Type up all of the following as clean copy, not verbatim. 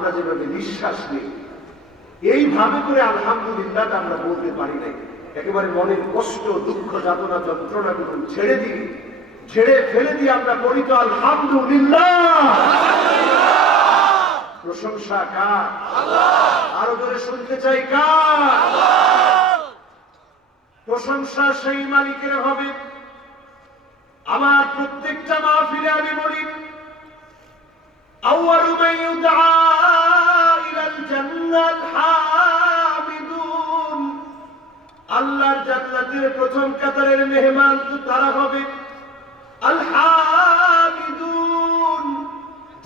আমরা যেভাবে নিঃশ্বাস নিই, এইভাবে করে আলহামদুলিল্লাহ আমরা বলতে পারি নাই। একেবারে মনের কষ্ট, দুঃখ, যাতনা, যন্ত্রণাগুলো ছেড়ে ফেলে দিয়ে আমরা বলি তো আলহামদুলিল্লাহ। প্রশংসা কার? আরো ধরে শুনতে চাই কার? প্রশংসা সেই মালিকের হবে। আমার প্রত্যেকটা মাহফিলে আমি বলি, আউয়ালু মান ইউদআ ইলাল জান্নাত হামিদুন। আল্লাহর জান্নাতের প্রথম কাতারের মেহমান তো তারা হবে আল হামিদুন,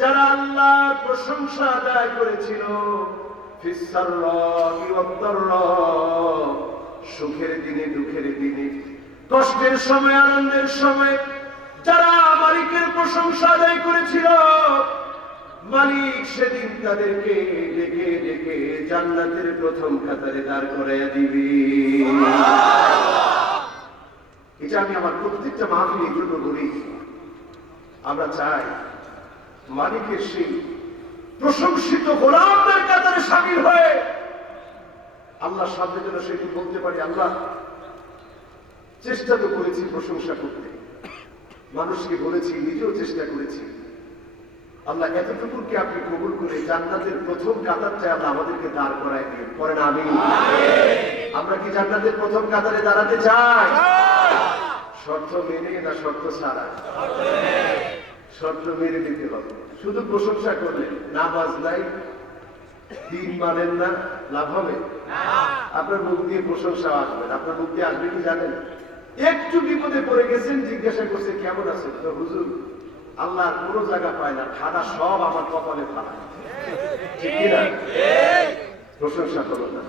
যারা আল্লাহর প্রশংসা আদায় করেছিল। ফিস সাররাই ওয়াদ দাররা, সুখের দিনে দুঃখের দিনে, কষ্টের সময় আনন্দের সময় যারা মালিকের প্রশংসা আদায় করেছিল, মালিক সেদিন তাদেরকে ডেকে ডেকে জান্নাতের প্রথম কাতারে দাঁড় করাইয়া দিবি। এটা আমি আমার প্রত্যেকটা মাহফিলে এই জন্য বলি, আমরা চাই মালিকের সেই প্রশংসিত গোলামদের কাতারে শামিল হয়ে আল্লাহর সামনে যেন সেদিন বলতে পারি, আল্লাহ চেষ্টা তো করেছি প্রশংসা করতে, মানুষকে বলেছি, নিজেও চেষ্টা করেছি, আল্লাহ এতটুকুকে আপনি কবুল করে জান্নাতের প্রথম কাতারটা আল্লাহ আমাদেরকে দাঁড় করায় দিন। করেন আমিন। আমরা কি জান্নাতের প্রথম কাতারে দাঁড়াতে চাই? শর্ত মেনে না শর্ত ছাড়া? শর্ত মেনে দিতে হবে। শুধু প্রশংসা করলেন, নামাজ নাই, দিন মানেন না, লাভ হবে? আপনার মুখ দিয়ে প্রশংসা আসবেন। আপনার মুখ দিয়ে আসবে কি জানেন? একটু বিপদে পড়ে গেছেন, জিজ্ঞাসা করছে কেমন আছেন, তো হুজুর আল্লাহ কোনো জায়গা পায় না, খানা সব আমার কপালে ফালা। ঠিক কিনা? প্রশংসা করো না।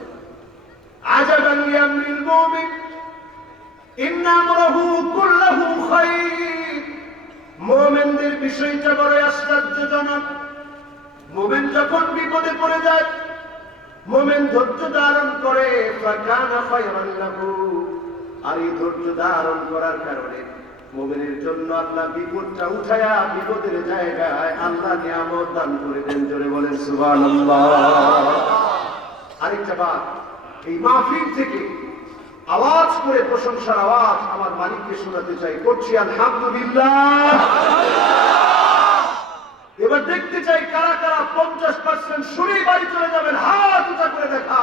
আজাবান লিআমরিল মুমিন ইন্না আমরাহু কুল্লুহু খায়র। মুমিনদের বিষয়টা বড় আশ্চর্যজনক। মুমিন যখন বিপদে পড়ে যায়, মুমিন ধৈর্য ধারণ করে, ফাকানা খায়রান লাহু। আর এই ধৈর্য ধারণ করার কারণে মুমিনের জন্য আল্লাহ বিপদটা উঠায়া বিপদের জায়গায় আল্লাহ নিয়ামত দান করে দেন। জোরে বলেন সুবহানাল্লাহ। আরেকটা বার এই মাহফিল থেকে আওয়াজ করে প্রশংসার আওয়াজ আমার মালিককে শোনাতে চাই। করছি আলহামদুলিল্লাহ। এবার দেখতে চাই কারা কারা 50% শুনেই বাড়ি চলে যাবেন, হাত উঁচা করে দেখা।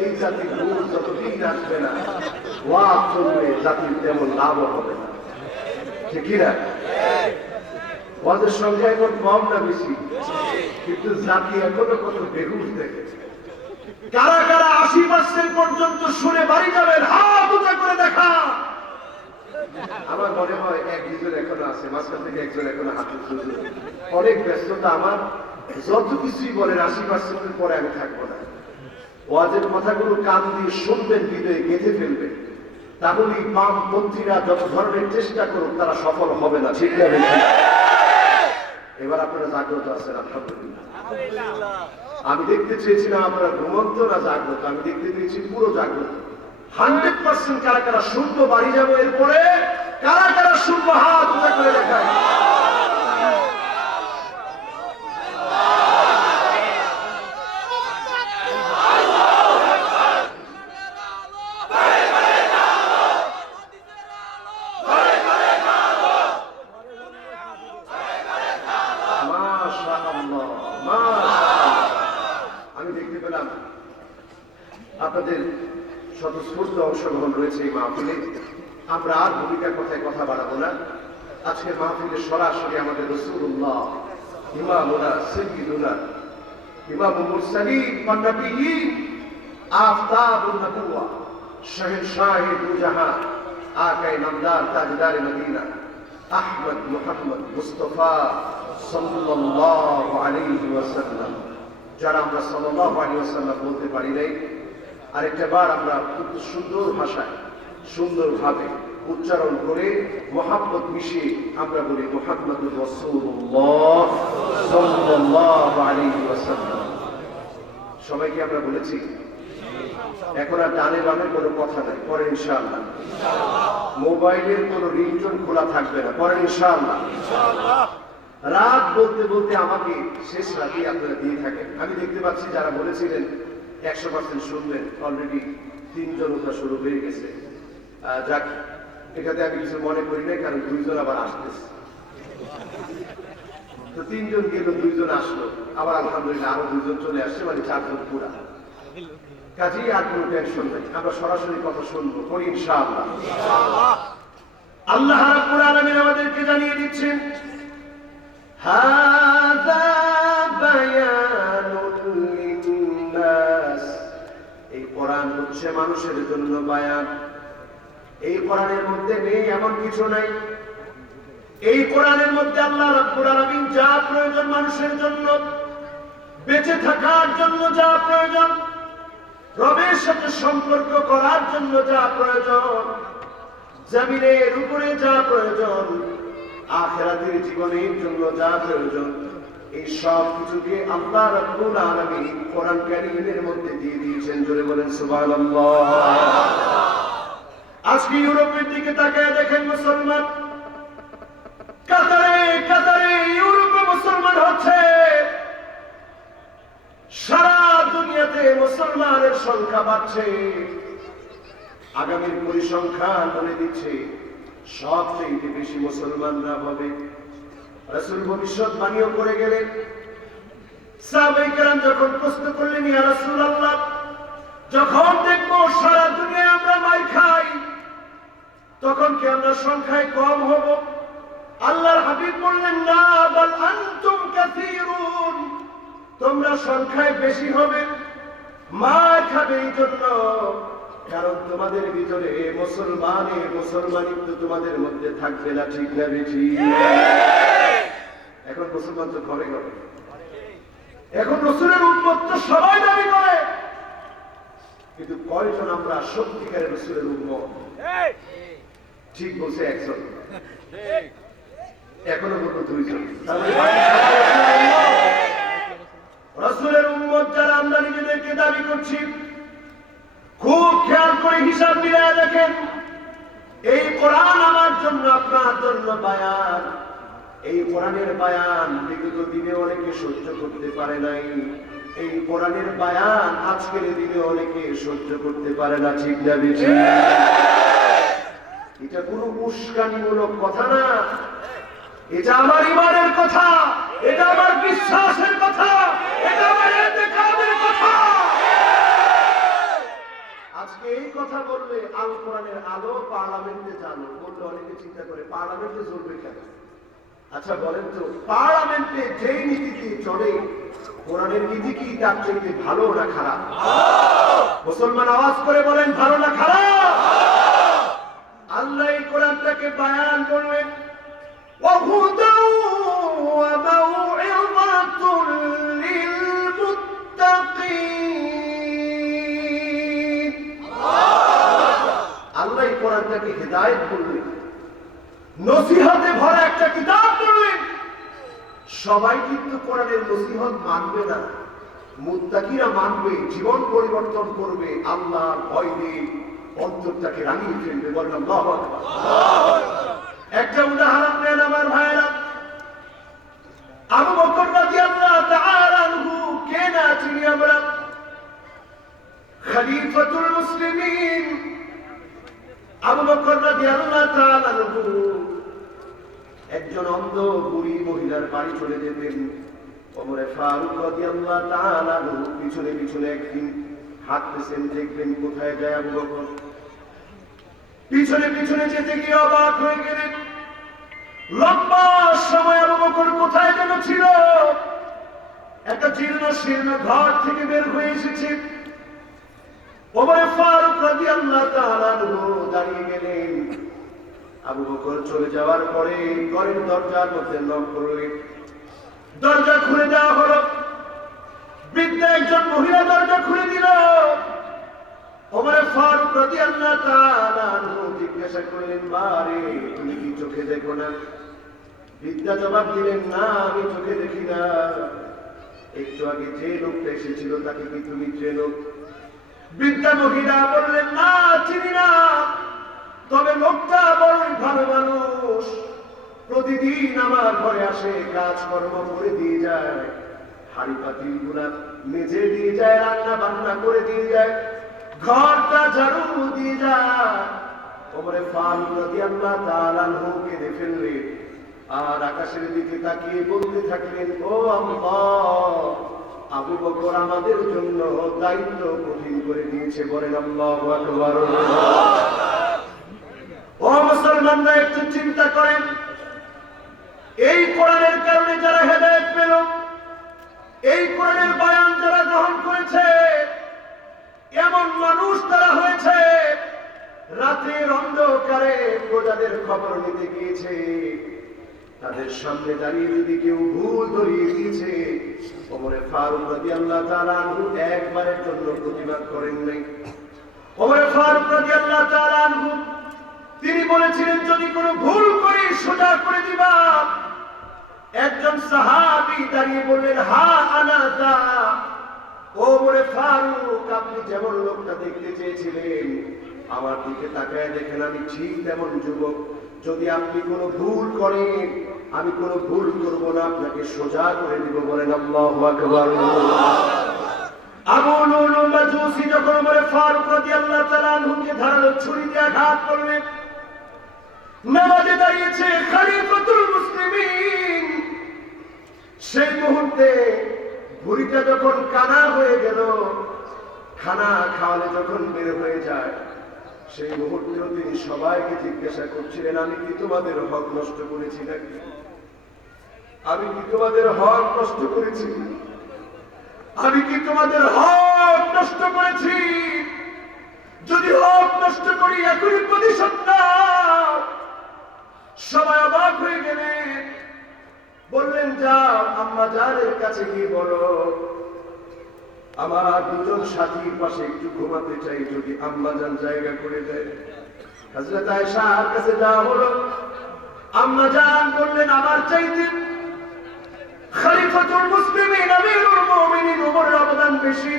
এই জাতির ভুল যতদিন আসবে না, ওয়াজ চলবে, জাতির তেমন লাভ হবে না। ঠিক কিনা? ওয়াজের সংখ্যা এখন কম না বেশি, কিন্তু জাতি এখনো কত বেহুশ দেখেছে। কারা কারা 80% পর্যন্ত শুনে বাড়ি যাবেন, হাত উঁচা করে দেখা। আমার মনে হয় এক দুজন এখনো আছে, মাঝখান থেকে একজন এখনো হাত তুলছে। অনেক ব্যস্ততা আমার, যত কিছুই বলেন 80% পরে আমি থাকবো না। ওয়াজের কথাগুলো কান দিয়ে শুনবেন, হৃদয়ে গেঁথে ফেলবেন, তাহলে বামপন্থীরা যত ধরনের চেষ্টা করুক তারা সফল হবে না। ঠিক না? এবার আপনারা জাগ্রত আছেন আলহামদুলিল্লাহ। আমি দেখতে চেয়েছিলাম আপনারা ঘুমন্ত না জাগ্রত, আমি দেখতে পেয়েছি পুরো জাগ্রত। 100% কারা কারা শুনবো বাড়ি যাবো, এরপরে কারা কারা শুনবো হাত উঁচা করে দেখায়। আমি দেখতে পেলাম আপনাদের স্বতঃস্ফূর্ত অংশগ্রহণ রয়েছে এই মাহফিলে। আমরা আর ভূমিকার কথায় কথা বাড়াবো না। আজকের মাহফিলে সরাসরি আমাদের রাসূলুল্লাহ, ইমামুনা, সাইয়্যিদুনা, ইমামুল মুরসালিন ওয়ান নবিয়্যিন, আফতাবুন নবুওয়া, শাহেনশাহে দু জাহান, আকায়ে নামদার, তাজদারে মদিনা, আহমদ মুহাম্মদ মুস্তাফা সাল্লাল্লাহু আলাইহি ওয়াসাল্লাম। যারা আমরা সাল্লাল্লাহু আলাইহি ওয়াসাল্লাম বলতে পারি নাই, আরেকটা বার আমরা খুব সুন্দর ভাষায় সুন্দরভাবে উচ্চারণ করে মুহাম্মদ মিশিয়ে আমরা বলি মুহাম্মাদুর রাসূলুল্লাহ সাল্লাল্লাহু আলাইহি ওয়াসাল্লাম। সবাইকে আমরা বলেছি। এখন আর ডানে বামে কোনো কথা নাই, পরে ইনশাআল্লাহ। মোবাইলের কোনো রিংটোন খোলা থাকবে না, পরে ইনশাআল্লাহ। রাত বলতে বলতে আমাকে শেষ রাতেই আপনারা দিয়ে থাকেন। আমি দেখতে পাচ্ছি যারা বলেছিলেন 100% শুনবেন, অলরেডি 3 জন ওঠা শুরু হয়ে গেছে। যাক, এটাতে আমি কিছু মনে করি নাই, কারণ 2 জন আবার আসতেছে। তো 3 জন গেল, 2 জন আসলো, আবার আলহামদুলিল্লাহ আরো 2 জন চলে আসছে, মানে 4 জন পুরা। কাজেই আর কোনো টেনশন নাই, আমরা সরাসরি কথা শুনবো, করি ইনশাআল্লাহ। আল্লাহ রাব্বুল আলামিন আমাদেরকে জানিয়ে দিচ্ছেন, হাযা বায়ানুল লিন্নাস, এই কোরআন হচ্ছে মানুষের জন্য বায়ান। এই কোরআনের মধ্যে নেই এমন কিছু নাই। এই কোরআনের মধ্যে আল্লাহ রাব্বুল আলামিন যা প্রয়োজন মানুষের জন্য, বেঁচে থাকার জন্য যা প্রয়োজন, রবের সাথে সম্পর্ক করার জন্য যা প্রয়োজন, জমিনের উপরে যা প্রয়োজন, আখিরাতের জীবনের জন্য যা প্রয়োজন, এই সব কিছুকে আল্লাহ রাব্বুল আলামিন কোরআন কারীমের মধ্যে দিয়ে দিয়েছেন। জোরে বলেন সুবহানাল্লাহ। আজকে ইউরোপের দিকে তাকায় দেখেন, মুসলমান কাতারে কাতারে ইউরোপে মুসলমান হচ্ছে। সারা দুনিয়াতে মুসলমানের সংখ্যা বাড়ছে। আগামীর পরিসংখ্যান বলে দিচ্ছে সবচেয়ে বেশি মুসলমানরা হবে। রাসূল ভবিষ্যৎবাণীও করে গেলেন। সাহাবায়ে কেরাম যখন প্রশ্ন করলেন, ইয়া রাসূলুল্লাহ, যখন দেখবো সারা দুনিয়ায় আমরা মার খাই, তখন কি আমরা সংখ্যায় কম হব? আল্লাহর হাবিব বললেন, না, বাল আনতুম কাসীরুন, তোমরা সংখ্যায় বেশি হবে। মার খাবে এই জন্য কারণ তোমাদের ভিতরে মুসলমানিত্ব তোমাদের মধ্যে থাকবে না। ঠিক না বেশি? এখন মুসলমান তো ঘরে ঘরে, এখন রাসূলের উম্মত তো সবাই দাবি করে, কিন্তু কয়জন আমরা সত্যিকারের রাসূলের উম্মত? ঠিক বলছে একজন, এখনো বলবো 2 জন। রাসূলের উম্মত যারা আমরা নিজেদেরকে দাবি করছি, খুব খেয়াল করে হিসাব মিলায় দেখেন। এই কোরআন আমার জন্য, আপনার জন্য বায়ান। এই কোরআনের বায়ান বিগত দিনে অনেকে সহ্য করতে পারে নাই। এই কোরআনের বায়ান আজকের দিনে অনেকে সহ্য করতে পারে না। ঠিক না বেশি? এটা কোনো উস্কানিমূলক কথা না, এটা আমার ঈমানের কথা, এটা আমার বিশ্বাসের কথা, এটা আমার ইতিকাদের কথা। আজকে এই কথা বললে আল কোরআনের আলো পার্লামেন্টে জানো বললে অনেকে চিন্তা করে পার্লামেন্টে জ্বলবে কেন? আচ্ছা বলেন তো, পার্লামেন্টে যেই নীতি চলে, কোরআনের নীতি কি তার চাইতে ভালো না খারাপ? মুসলমান আওয়াজ করে বলেন, ভালো না খারাপ? আল্লাহ এই কোরআনটাকে বায়ান করলেন, وَهُدًى وَمَوْعِظَةٌ لِلْمُتَّقِينَ। আল্লাহ এই কোরআনটাকে হিদায়াত করলেন, নসিহতে ভরা একটা কিতাব করলেন। সবাই কিন্তু কোরআনের নসিহত মানবে না, মুত্তাকিরা মানবে, জীবন পরিবর্তন করবে, আল্লাহর ভয় দিয়ে অন্তরটাকে রাঙিয়ে ফেলবে। বলেন আল্লাহু আকবার। একটা উদাহরণ দেন আমার ভাইরা। আবু বকর রাদিয়াল্লাহু তাআলা আনহু কে না চিনি আমরা? খলিফাতুল মুসলিমিন আবু বকর রাদিয়াল্লাহু তাআলা আনহু একজন অন্ধ বুড়ি মহিলার বাড়ি চলে যেতেন। ওমর ফারুক রাদিয়াল্লাহু তাআলা আনহু পিছনে পিছনে একদিন হাঁটতেছেন, দেখবেন কোথায় যায় আবু বকর। পিছনে পিছনে যেতে গিয়ে অবাক হয়ে গেলেন। লম্বা সময় আবু বকর কোথায় যেন ছিল, একটা জীর্ণ শীর্ণ ঘর থেকে বের হয়ে এসেছে। ওমর ফারুক রাদিয়াল্লাহু তাআলা আনহু দাঁড়িয়ে গেলেন। আবু বকর চলে যাওয়ার পরে ঘরের দরজার মধ্যে নক করলেন। দরজা খুলে দেওয়া হলো। বৃদ্ধ একজন মহিলা দরজা খুলে দিল। ওমর ফারুক রাদিয়াল্লাহু তাআলা আনহু জিজ্ঞাসা করলেন, বারে তুমি কি চোখে দেখো না? বৃদ্ধা জবাব দিলেন, না, আমি চোখে দেখি না। একটু আগে যে লোকটা এসেছিল তাকে কি তুমি চেনো? বৃদ্ধা মহিলা বললেন, না, চিনি না, তবে লোকটা বড়ই ভালো মানুষ, প্রতিদিন আমার ঘরে আসে, কাজকর্ম করে দিয়ে যায়, হাড়ি পাতিল গুলা মেজে দিয়ে যায়, রান্না বান্না করে দিয়ে যায়, ঘরটা ঝাড়ু দিয়ে যায়। ওমরে ফারুক রাদিয়াল্লাহু তাআলা আনহু কেঁদে ফেললেন আর আকাশের দিকে তাকিয়ে বলতে থাকলেন, ও আল্লাহ, আবু বকর আমাদের জন্য দায়িত্ব কঠিন করে দিয়েছে। বলেন আল্লাহু আকবার। ও মুসলমানরা, একটু চিন্তা করেন, এই কোরআনের কারণে যারা হেদায়েত পেল, এই কোরআনের বয়ান যারা গ্রহণ করেছে, এমন মানুষ তারা হয়েছে রাতের অন্ধকারে প্রজাদের খবর নিতে গিয়েছে, তাদের সামনে দাঁড়িয়ে যদি কেউ ভুল ধরিয়ে দিয়েছে, ওমরে ফারুক রাদিয়াল্লাহু তাআলা আনহু একবারের জন্য প্রতিবাদ করেন নাই। ওমরে ফারুক রাদিয়াল্লাহু তাআলা আনহু তিনি বলেছিলেন, যদি কোনো ভুল করি সোজা করে দিবা। একজন সাহাবী দাঁড়িয়ে বললেন, হা আনা যা। ওমরে ফারুক, আপনি যেমন লোকটা দেখতে চেয়েছিলেন, আমার দিকে তাকায় দেখেন আমি ঠিক তেমন যুবক। যদি আপনি কোনো ভুল করেন, আমি কোনো ভুল করব না, আপনাকে সোজা করে দিব। বলেন আল্লাহু আকবার। আবু লুলু মাজুসি যখন ওমরে ফারুক রাদিয়াল্লাহু তাআলা আনহুকে ধারালো ছুরি দিয়ে আঘাত করলেন, নামাজে দাঁড়িয়েছে খলিফাতুল মুসলিমিন, সেই মুহূর্তে ভুঁড়িটা যখন কানা হয়ে গেল, খানা খাওয়ালে যখন বের হয়ে যায়, সেই মুহূর্তেও তিনি সবাইকে জিজ্ঞাসা করছিলেন, আমি কি তোমাদের হক নষ্ট করেছি নাকি? আমি কি তোমাদের হক নষ্ট করেছি? আমি কি তোমাদের হক নষ্ট করেছি? যদি হক নষ্ট করি এখনই প্রতিশোধ নাও। সবাই অবাক হয়ে গেলেন, বললেন, যাও আম্মা জানের কাছে গিয়ে বলো, আমার দুজন সাথীর পাশে একটু ঘুমাতে চাই, যদি আম্মা জান জায়গা করে দেয়। হযরত আয়েশার কাছে যাওয়া হলো, আম্মা জান বললেন, আমার চাইতে খলিফাতুল মুসলিমিন আমিরুল মুমিনিন ওমরের অবদান বেশি।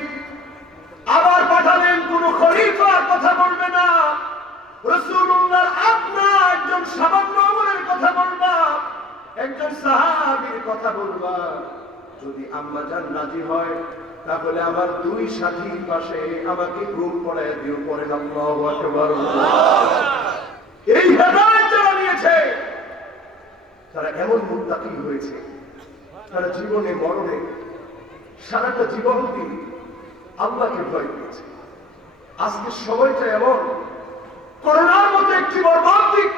আবার পাঠালেন, কোন খলিফার কথা বলবে না, রাসূলুল্লাহর আপনা একজন সামান্য ওমরের কথা বলবা, একজন সাহাবীর কথা বলবা। যদি আম্মা জান রাজি হয়, তাহলে আমার দুই সাথীর পাশে আমাকে ঘুম পড়ায় দিও। পড়েন আল্লাহু আকবার। এই হেদায়েত যারা নিয়েছে, তারা এমন মুত্তাকি হয়েছে, তারা জীবনে মরণে সারাটা জীবন দিয়ে আল্লাহকে ভয় করেছে। আজকে সময়টা এমন, করোনার মতো একটি মর্মান্তিক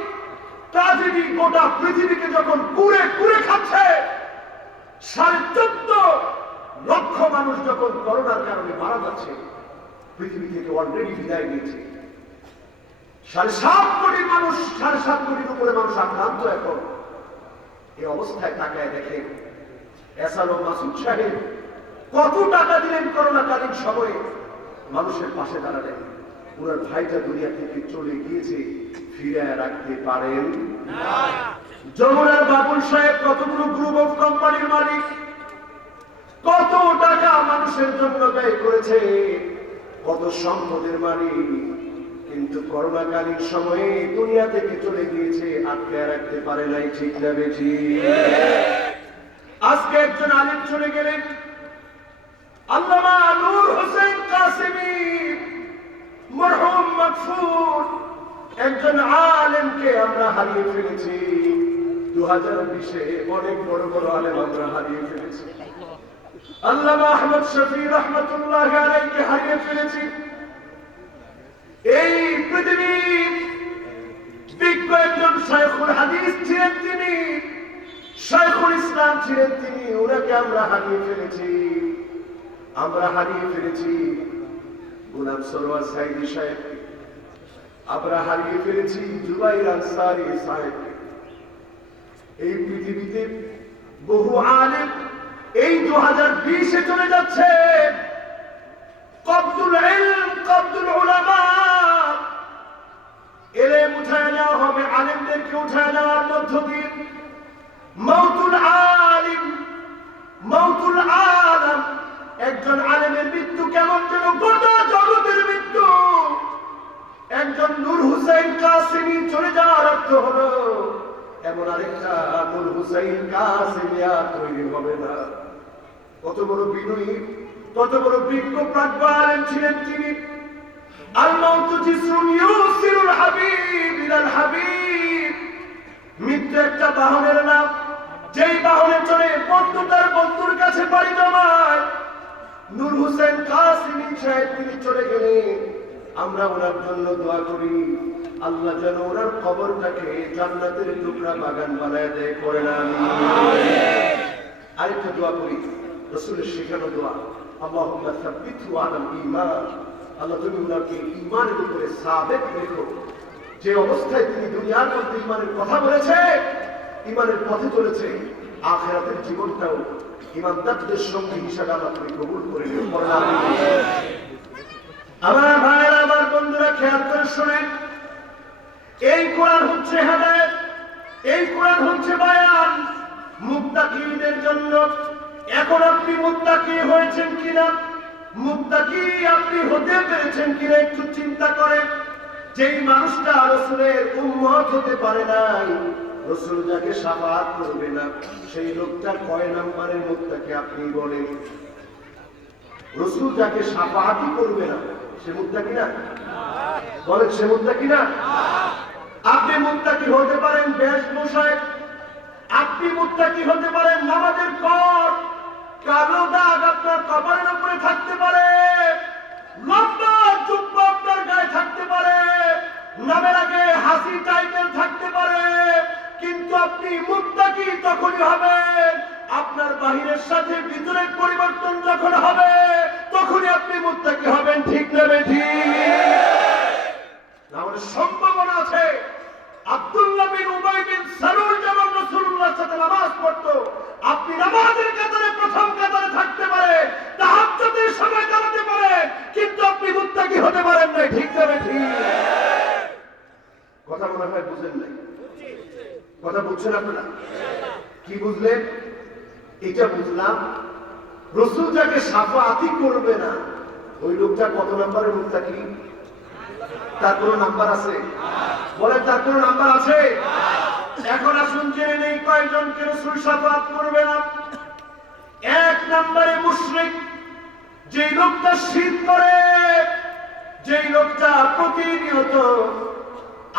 ট্র্যাজেডি গোটা পৃথিবীকে যখন কুরে কুরে খাচ্ছে, 14.5 লক্ষ মানুষ যখন করোনার কারণে মারা যাচ্ছে, পৃথিবী থেকে অলরেডি বিদায় নিয়েছে। 7.5 কোটি মানুষ, 7.5 কোটির উপরে মানুষ আক্রান্ত। এখন এই অবস্থায় তাকায় দেখেন, এসালো মাসুদ সাহেব কত টাকা দিলেন করোনাকালীন সময়ে মানুষের পাশে দাঁড়ালেন। ওনার ভাইটা দুনিয়া থেকে চলে গিয়েছে, ফিরে রাখতে পারেন না। যমুনার বাবুল সাহেব কতগুলো গ্রুপ অফ কোম্পানির মালিক, কত টাকা মানুষের জন্য ব্যয় করেছে, কত সম্পদের মালিক, কিন্তু করোনাকালীন সময়ে দুনিয়া থেকে চলে গিয়েছে, আটকে রাখতে পারে নাই। ঠিক না বেঠি? আজকে একজন আলেম চলে গেলেন, আল্লামা নূর হোসেন কাসেমী মরহুম মাগফুর, একজন আলেমকে আমরা হারিয়ে ফেলেছি। 2020-এ অনেক বড় বড় আলেম আমরা হারিয়ে ফেলেছি। আল্লামা আহমদ শফি রহমাতুল্লাহি আলাইহিকে হারিয়ে ফেলেছি। এই পৃথিবীর বিজ্ঞ একজন শায়খুল হাদিস ছিলেন তিনি, শায়খুল ইসলাম ছিলেন তিনি, ওনাকে আমরা হারিয়ে ফেলেছি। আমরা হারিয়ে ফেলেছি গোলাম সরওয়ার সাইদি সাহেবকে, আমরা হারিয়ে ফেলেছি জুবাইর আনসারী সাহেবকে। এই পৃথিবীতে বহু আলেম এই 2020-এ চলে যাচ্ছে। কবজুল ইলম, কবজুল উলামা, ইলম উঠায় নেওয়া হবে, আলেমদেরকে উঠায় নেওয়ার মধ্য দিয়ে মাউতুল আলিম, মাউতুল আলম। একজন আলেমের মৃত্যু কেমন যেন গোটা জগতের মৃত্যু। একজন নূর হোসেন কাসেমী চলে যাওয়ার অর্থ হলো এমন আরেকটা নূর হুসাইন কাসেমিয়া তৈরি হবে না। কত বড় বিনয়ী, কত বড় বিজ্ঞ প্রাজ্ঞান ছিলেন তিনি। আল মাউতু জিসরুন ইউসিরুল হাবিব ইলাল হাবিব, মৃত্যু একটা বাহনের নাম, যেই বাহনে চড়ে বন্ধু তার বন্ধুর কাছে পাড়ি জমায়। নূর হুসাইন কাসেমি সাহেব তিনি চলে গেলেন, আমরা ওনার জন্য দোয়া করি আল্লাহ যেন ওনার কবরটাকে জান্নাতের টুকরা বাগান বানায় দেয়, করে না আমিন। আরেকটা দোয়া করি, রাসূলের শেখানো দোয়া, আল্লাহুম্মা সাব্বিতহু আলাল ঈমান, আল্লাহ তুমি ওনাকে ঈমানের উপরে সাবিত রেখো। যে অবস্থায় তিনি দুনিয়ার মধ্যে ঈমানের কথা বলেছে, ঈমানের পথে চলেছে, আখিরাতের জীবনটাও ঈমানদারদের সঙ্গে হিসাবে আল্লাহ তুমি কবুল করে নিও, করে না আমিন। আমার ভাইরা, আমার বন্ধুরা, খেয়াল করে শুনেন, এই কোরআন হচ্ছে হেদায়েত, এই কোরআন হচ্ছে বায়ান মুত্তাকিদের জন্য। এখন আপনি মুত্তাকি হয়েছেন কিনা, মুত্তাকি আপনি হতে পেরেছেন কিনা একটু চিন্তা করেন। যেই মানুষটা রাসূলের উম্মত হতে পারে নাই, রাসূল যাকে শাফাআত করবে না, সেই লোকটা কয় নাম্বারের মুত্তাকি আপনি বলেন? রাসূল যাকে শাফাআতই করবে না, সে মুত্তাকি না? বলেন, সে মুত্তাকি না? আপনি মুত্তাকি হতে পারেন বেশভূষায়, আপনি মুত্তাকি হতে পারেন নামাজের পর, কালো দাগ আপনার কপালের উপরে থাকতে পারে, লম্বা জুব্বা আপনার গায়ে থাকতে পারে, নামের আগে হাসি টাইটেল থাকতে পারে, কিন্তু আপনি মুত্তাকি তখনই হবেন আপনার বাহিরের সাথে ভিতরের পরিবর্তন যখন হবে, তখনই আপনি মুত্তাকি হবেন। ঠিক না বেঠিক? আমাদের সম্ভাবনা আছে আব্দুল্লাহ বিন উবাই বিন সালুল যেমন রাসূলুল্লাহর সাথে নামাজ পড়তো, আপনি নামাজের কাতারে প্রথম কাতারে থাকতে পারেন, তাহাজ্জুদের সময় দাঁড়াতে পারেন, কিন্তু আপনি মুত্তাকি হতে পারেন না। ঠিক না বেঠিক? কথা মনে হয় বুঝেন নাই। কথা বুঝছেন আপনারা? কি বুঝলেন? এটা বুঝলাম, রাসূল যাকে শাফাআতই করবে না, ওই লোকটা কত নম্বরের মুত্তাকি? তার কোনো নাম্বার আছে? বলেন, তার কোনো নাম্বার আছে? এখন আসুন জেনে নেই কয়জনকে রাসূল শাফাআত করবে না। এক নম্বরে মুশরিক, যেই লোকটা শিরক করে, যেই লোকটা প্রতিনিয়ত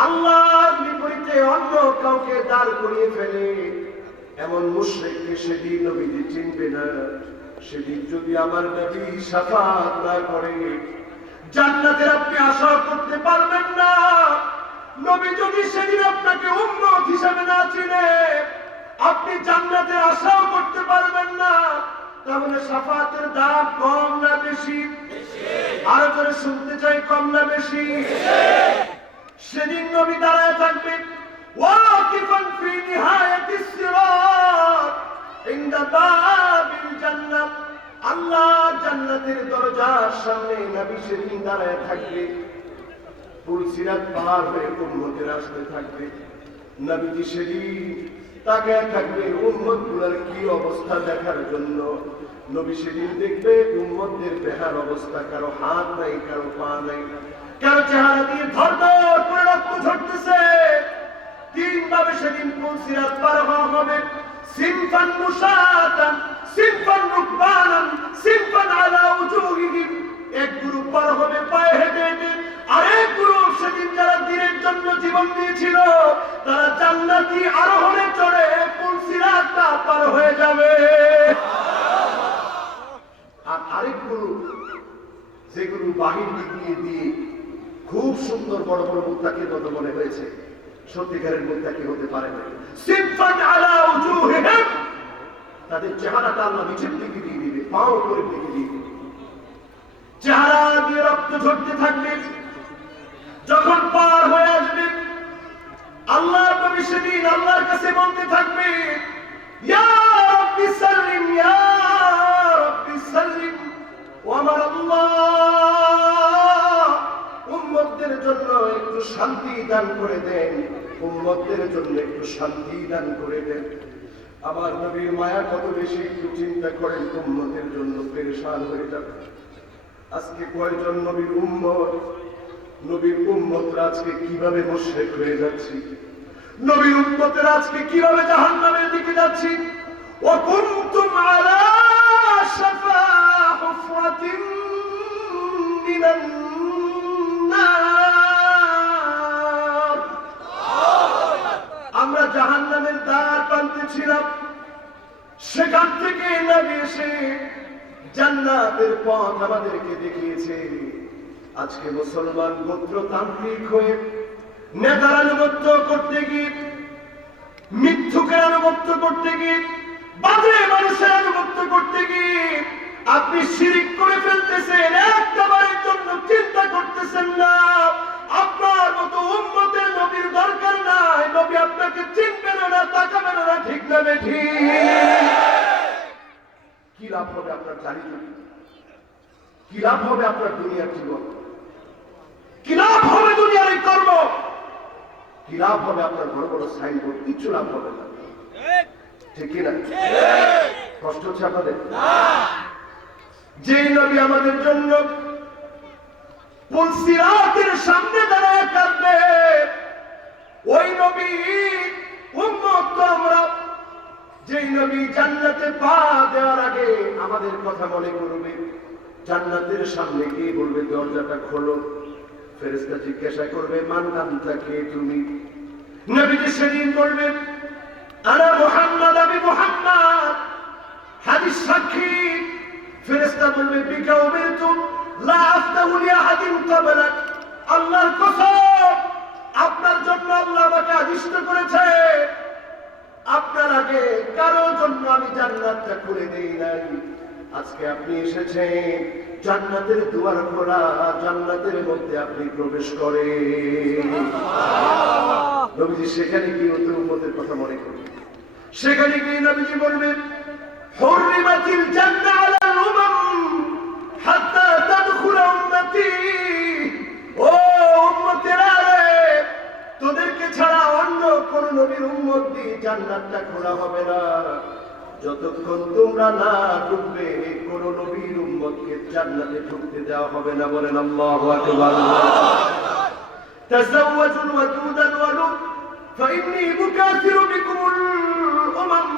আল্লাহর বিপরীতে অন্য কাউকে দাঁড় করিয়ে ফেলে, এমন মুশরিককে সেদিন নবীজি চিনবে না। সেদিন যদি আমার নবী শাফাআত না করে, জান্নাতের আপনি আশা করতে পারবেন না। নবী যদি সেদিন আপনাকে উম্মত হিসেবে না চিনে, আপনি জান্নাতের আশাও করতে পারবেন না। তাহলে শাফাআতের দাম কম না বেশি? আরো করে শুনতে চাই, কম না বেশি? সেদিন নবী দাঁড়ায় থাকবেন ওয়াকিফান ফি নিহায়াতিস সিরাত ইনদা বাবিল জান্নাহ, আল্লাহর জান্নাতের দরজার সামনে নবী সেদিন দাঁড়ায় থাকবে। পুলসিরাত পার হয়ে উম্মতের আসতে থাকবে, নবীজি সেদিন তাকায় থাকবে উম্মতগুলোর কি অবস্থা দেখার জন্য। নবী সেদিন দেখবে উম্মতদের বেহাল অবস্থা, কারো হাত নাই, কারো পা নাই, কারো চেহারা দিয়ে ধরধর করে রক্ত ঝরতেছে। তিন ভাবে সেদিন পুলসিরাত পার হওয়া হবে। সিনফান মুশাতান, সিনফান রুকবানান, সিনফান আলা উজুহিহিম, এক গ্রুপ পার হবে পায়ে হেঁটে হেঁটে, আরেক গ্রুপ সেদিন যারা দিনের জন্য জীবন দিয়েছিল, তারা জান্নাতি আরোহণে চড়ে পুলসিরাতটা পার হয়ে যাবে। আর আরেক গ্রুপ, যেগুলো বাহির দিক দিয়ে খুব সুন্দর বড় বড় মুত্তাকি মতো মনে হয়েছে, সত্যিকারের মুত্তাকি হতে পারে না। সিনফান আলা উজুহিহিম, তাদের চেহারাটা আল্লাহ নিচের দিকে দিয়ে দিবে, পাও উপরের দিকে দিয়ে দিবে, চেহারা দিয়ে রক্ত ঝরতে থাকবে। যখন পার হয়ে আসবে, আল্লাহ নবী সেদিন আল্লাহর কাছে বলতে থাকবে, ইয়া রাব্বি সাল্লিম, ইয়া রাব্বি সাল্লিম। ও আমার আল্লাহ, উম্মতদের জন্য একটু শান্তি দান করে দেন, উম্মতদের জন্য একটু শান্তি দান করে দেন। আমার নবীর মায়া কত বেশি, একটু চিন্তা করেন, উম্মতের জন্য পেরেশান হয়ে যাবে। আজকে কয়জন নবীর উম্মত, নবীর উম্মতরা আজকে কিভাবে মুশরিক হয়ে যাচ্ছে। নবীর উম্মতের আজকে কিভাবে জাহান্নামের দিকে যাচ্ছি। ওয়া কুনতুম আলা শাফা হুফরাতিন মিনান নার, আমরা জাহান্নামের দ্বার প্রান্তে ছিলাম, সেখান থেকে নবী এসে জান্নাতের পথ আমাদেরকে দেখিয়েছে। আজকে মুসলমান গোত্রতান্ত্রিক হয়ে নেতার আনুগত্য করতে গিয়ে, মিথ্যুকের আনুগত্য করতে গিয়ে, বাজে মানুষের আনুগত্য করতে গিয়ে আপনি শিরিক করে ফেলতেছেন। একটা বারের জন্য চিন্তা করতেছেন না আপনার মতো উম্মতের নবীর দরকার নাই, নবী আপনাকে চিনবেন না, তাকাবেন না, ঠিক না ঠিক? কি লাভ হবে আপনার চারিদিকে? কি লাভ হবে আপনার দুনিয়ার জীবন? কি লাভ হবে দুনিয়ার এই কর্ম? কি লাভ হবে আপনার বড় বড় সাইনবোর্ড? কিছু লাভ হবে না, ঠিক কিনা? কষ্ট হচ্ছে আপনাদের? যে নবী আমাদের জন্য পুলসিরাতের সামনে দাঁড়ায় কাঁদবে, ওই নবী উম্মত তো আমরা। যেই নবী জান্নাতে পা দেওয়ার আগে আমাদের কথা মনে করবে, জান্নাতের সামনে গিয়ে বলবে দরজাটা খোলো, ফেরেশতা জিজ্ঞাসা করবে মান আনতা, কে তুমি? নবীজি সেদিন বলবে আনা মুহাম্মদ, আমি মুহাম্মদ। হাদিস সাক্ষী, ফেরেশতা বলবে বিকা উমিরতু লা আফতাহু লিআহাদিন ক্বাবলাক, আল্লাহর কসম আপনার জন্য আল্লাহ আমাকে আদিষ্ট করেছে, আপনার আগে কারোর জন্য আমি জান্নাতটা খুলে দেই নাই। আজকে আপনি এসেছেন, জান্নাতের দুয়ার খোলা, জান্নাতের মধ্যে আপনি প্রবেশ করেন। নবীজি সেখানে গিয়ে উম্মতের কথা মনে করবেন, সেখানে গিয়ে নবীজি বলবেন হুররিমাতিল জান্নাহ আলাল উমাম হাত্তা তাদখুল উম্মতি, ও উম্মতেরা তোদেরকে ছাড়া অন্য কোন নবীর উম্মত দিয়ে জান্নাতটা খোলা হবে না যতক্ষণ তোমরা না ঢুকবে। কোন নবীর উম্মতকে জান্নাতে ঢুকতে দেওয়া হবে না। বলেন আল্লাহু আকবার। তাযাওয়াজুল ওয়াদুদাল ওয়ালুদ ফাইন্নী মুকাসিরু বিকুমুল উমাম,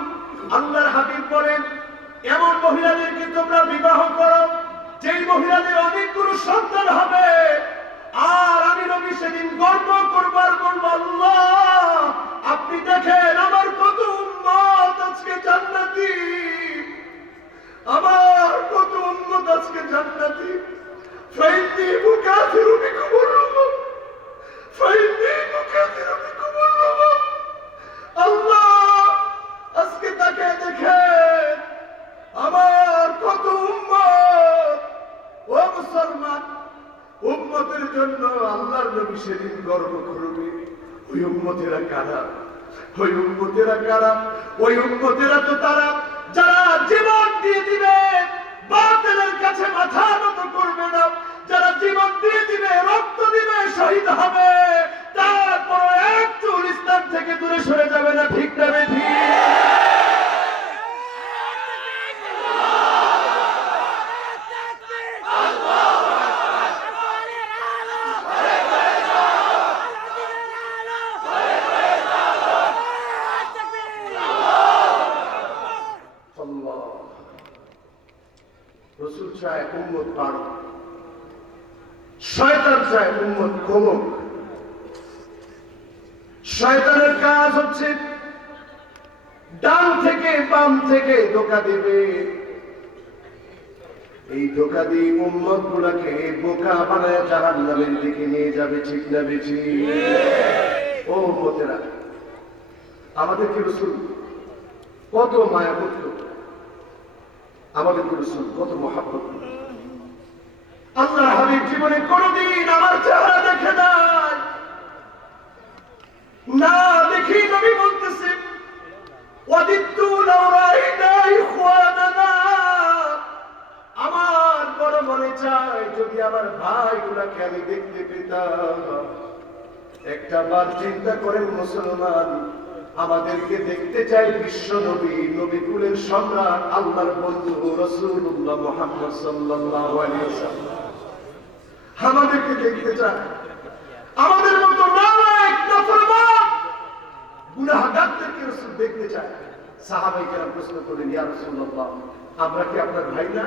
আল্লাহর হাবিব বলেন এমন মহিলাদেরকে তোমরা বিবাহ করো যেই মহিলাদের অনেকগুলো সন্তান হবে, আর আমি নবী সেদিন গর্ব করবো আর বলবো আল্লাহ আপনি দেখেন আমার কত উম্মত আজকে জান্নাতি, আমার কত উম্মত আজকে জান্নাতি। ফাইন্নী মুকাসিরু বিকুমুল উমাম, ফাইন্নী মুকাসিরু বিকুমুল উমাম। আল্লাহ আজকে তাকে দেখেন আমার কত উম্মত। ও মুসলমান, উম্মতের জন্য আল্লাহর নবী সেদিন গর্ব করবে। ওই উম্মতেরা কারা? ওই উম্মতেরা কারা? ওই উম্মতেরা তো তারা যারা জীবন দিয়ে দিবে, বাতিলের কাছে মাথা নত করবে না, যারা জীবন দিয়ে দিবে, রক্ত দিবে, শহীদ হবে, তারপর একটু ইসলাম থেকে দূরে সরে যাবে না, ঠিক না ঠিক? রসুল চায় উম্মত বাড়ুক, শয়তান চায় উম্মত কমুক। শয়তানের কাজ হচ্ছে ডান থেকে বাম থেকে ধোঁকা দেবে, এই ধোঁকা দিয়ে উম্মত গুলাকে বোকা বানায় জাহান্নামের দিকে নিয়ে যাবে, ঠিক না বেশি? ও উম্মতেরা, আমাদেরকে রসুল কত মায়া করত, আমাদেরকে রসুল কত মহাব্বত করত। আল্লাহ হাবিব জীবনে কোনদিন আমার চেহারা দেখে নাই, না দেখি নবী বলতেছে ওয়াদিতু লাউ রাইনা ইখওয়ানানা, আমার বড় মনে চায় যদি আমার ভাইগুলোকে আমি দেখতে পেতাম। একটা বার চিন্তা করেন মুসলমান, আমাদেরকে দেখতে চাই বিশ্ব নবী, নবী কুলের সম্রাট, আল্লাহর বন্ধু রাসূলুল্লাহ মুহাম্মদ সাল্লাল্লাহু আলাইহি ওয়াসাল্লাম আমাদেরকে দেখতে চায়। আমাদের মতো নালায়েক নাফরমান গুনাহগারদেরকে রাসূল দেখতে চায়। সাহাবায়ে কেরাম প্রশ্ন করলেন, ইয়া রাসূলুল্লাহ, আমরা কি আপনার ভাই না?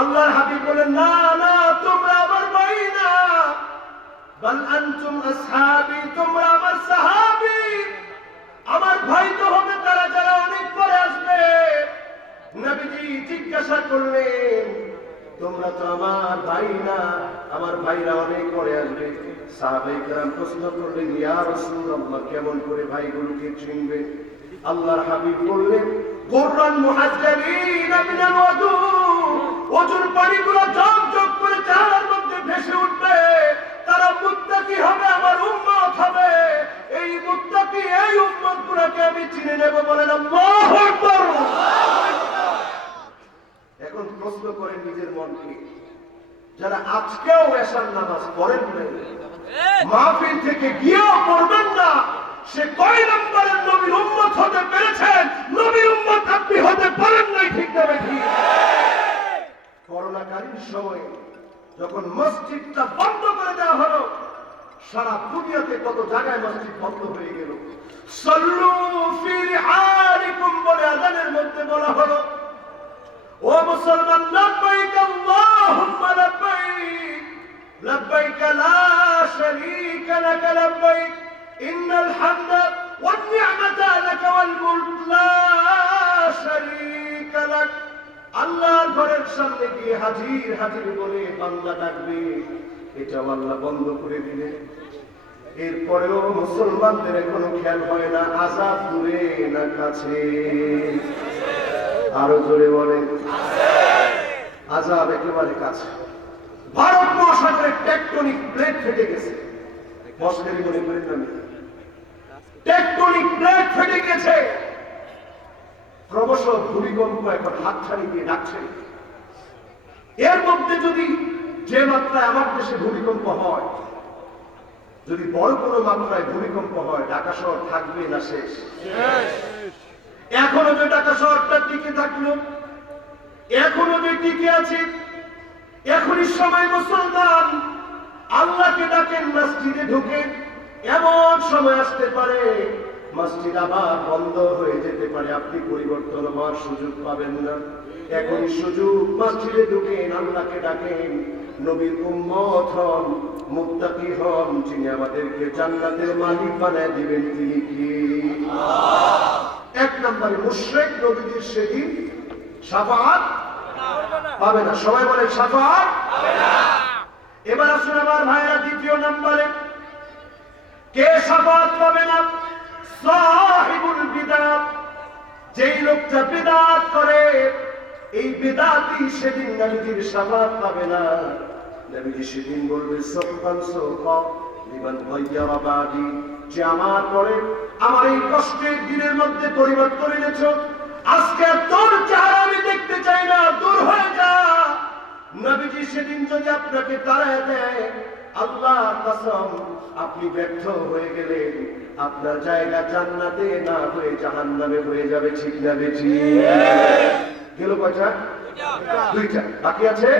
আল্লাহর হাবিব বলেন, না না, তোমরা আমার ভাই না, বাল আনতুম আসহাবি, তোমরা আমার সাহাবী। আমার ভাই তো হবে তারা যারা অনেক পরে আসবে। নবীজি জিজ্ঞাসা করলেন, তোমরা তো আমার ভাই না, আমার ভাইরা অনেক পরে আসবে। সাহাবায়ে কেরাম প্রশ্ন করলেন, ইয়া রাসূলুল্লাহ, কেমন করে ভাইগুলোকে চিনবে? আল্লাহর হাবিব বললেন, কুরআন মুহাজ্জালিন মিনাল ওয়াদু, ওজুর পানিগুলো ঝকঝক করে চেহারার মধ্যে ভেসে উঠবে। তারা মুত্তাকি হবে, আমার উম্মত হবে। এই মুত্তাকি, এই উম্মতগুলোকে আমি চিনে নেব। বলেন আল্লাহু আকবার। এখন প্রশ্ন করেন নিজের মনকে, যারা আজকেও এশার নামাজ পড়েন নাই, মাহফিল থেকে গিয়েও পড়বেন না, সে কয় নম্বরের নবীর উম্মত হতে পেরেছেন? নবীর উম্মত আপনি হতে পারেন নাই, ঠিক না ঠিক? করোনাকালীন সময়ে যখন মসজিদটা বন্ধ করে দেওয়া হলো, সারা দুনিয়াতে কত জায়গায় মসজিদ বন্ধ হয়ে গেল। সাল্লু ফি রিহালিকুম বলে আযানের মধ্যে বলা হলো, ও মুসলমান, লাব্বাইক আল্লাহুম্মা লাব্বাইক, লাব্বাইক লা শারীকা লাক লাব্বাইক, ইন্নাল হামদা ওয়ান নি'মাতা লাক ওয়াল মুলক লা শারীকা লাক। আল্লাহর ঘরের সামনে গিয়ে হাজির হাজির বলে বান্দা ডাকবে, এটা আল্লাহ বন্ধ করে দিলে। এরপরেও মুসলমানদের এখনো খেয়াল হয় না, আযাব দূরে না কাছে? আরো জোরে বলেন, আযাব একেবারে কাছে। ভারত মহাসাগরের টেকটনিক প্লেট ফেটে গেছে। মস্করি মনে করেন না, টেকটনিক প্লেট ফেটে গেছে। ক্রমশ ভূমিকম্প এখন হাতছানি দিয়ে ডাকছে। এর মধ্যে যদি যে মাত্রায় আমার দেশে ভূমিকম্প হয়, যদি বড় কোনো মাত্রায় ভূমিকম্প হয়, ঢাকা শহর থাকবে না শেষ? এখনো যে ঢাকা শহরটা টিকে থাকলো, এখনো যে টিকে আছে, এখনই সময় মুসলমান আল্লাহকে ডাকেন, মসজিদে ঢুকেন, এমন সময় আসতে পারে মসজিদ আবার বন্ধ হয়ে যেতে পারে, আপনি পরিবর্তন হওয়ার সুযোগ পাবেন না। এখনই সুযোগ, মসজিদে ঢুকেন, আল্লাহকে ডাকেন, নবীর উম্মত হন, মুত্তাকি হন, যিনি আমাদেরকে জান্নাতের মালিক বানায় দিবেন। তিনি কি? এক নম্বরে মুশরিক নবীদের সেদিন শাফাআত পাবে না। সবাই বলে শাফাআত পাবে না। এবার আসুন আমার ভাইরা, দ্বিতীয় নম্বরে কে শাফাআত পাবে না? সাহিবুল বিদআত, যেই লোকটা বিদআত করে, এই বিদআতই সেদিন নবীজির শাফাআত পাবে না। নবীজি সেদিন বলবে, সুবহান সুবহা লিমান গায়্যারা বাদি, যে আমার পরে আমার এই কষ্টের দিনের মধ্যে পরিবর্তন এনেছ, আজকে তোর চেহারা আমি দেখতে চাই না, দূর হয়ে যা। নবীজি সেদিন যদি আপনাকে তাড়ায় দেয়, আল্লাহর কসম, আপনি ব্যর্থ হয়ে গেলেন। আপনার জায়গা জান্নাতে না হয়ে জাহান্নামে হয়ে যাবে, ঠিক না বেঠি? গেল কয়টা? দুইটা। বাকি আছে?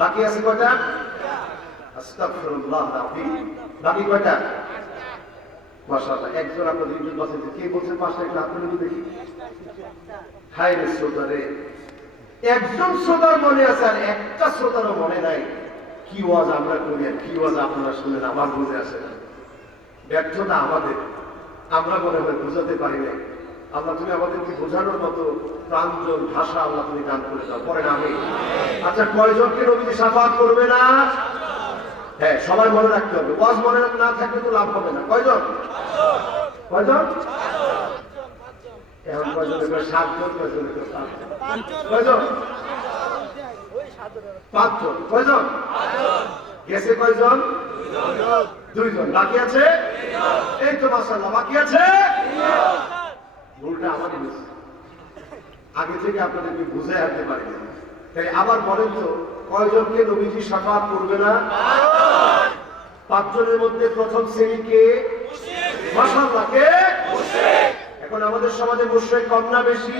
বাকি আছে কয়টা? আস্তাগফিরুল্লাহ রাব্বি। বাকি কয়টা? মাশাআল্লাহ। একজন আপনাদের দুইজন বসে, কে বলছে পাশে একটা আপনি দেখি। হায় রে শ্রোতারে, একজন শ্রোতার মনে আছে আর একটা শ্রোতারও মনে নাই। কি ওয়াজ আমরা করি আর কি ওয়াজ আপনারা শুনেন, আমার বুঝে আসে না। ব্যর্থতা আমাদের, আমরা মনে হয় বুঝাতে পারি না। আল্লাহ তুমি আমাদেরকে বোঝানোর মতো প্রাঞ্জল ভাষা আল্লাহ তুমি দান করে দাও। পরে আমি আচ্ছা, কয়জনকে নবীজি শাফাআত করবে না? হ্যাঁ, সবাই মনে রাখতে হবে। ওয়াজ মনে না থাকলে তো লাভ হবে না। কয়জন? কয়জন? এখন কয়জন? এবার 7 জন। কয়জন? 5 জন। কয়জন গেছে? কয়জন? 2 জন। বাকি আছে? এই তো মাশাআল্লাহ, বাকি আছে। ভুলটা আমাদের হয়েছে, আগে থেকে আপনাদেরকে বুঝে আসতে পারি না। তাই আবার বলেন তো, কয়জনকে নবীজি শাফাআত করবে না? 5 জনের মধ্যে প্রথম শ্রেণীকে মাশাআল্লাহ কে? এখন আমাদের সমাজে মুশরিক কম না বেশি?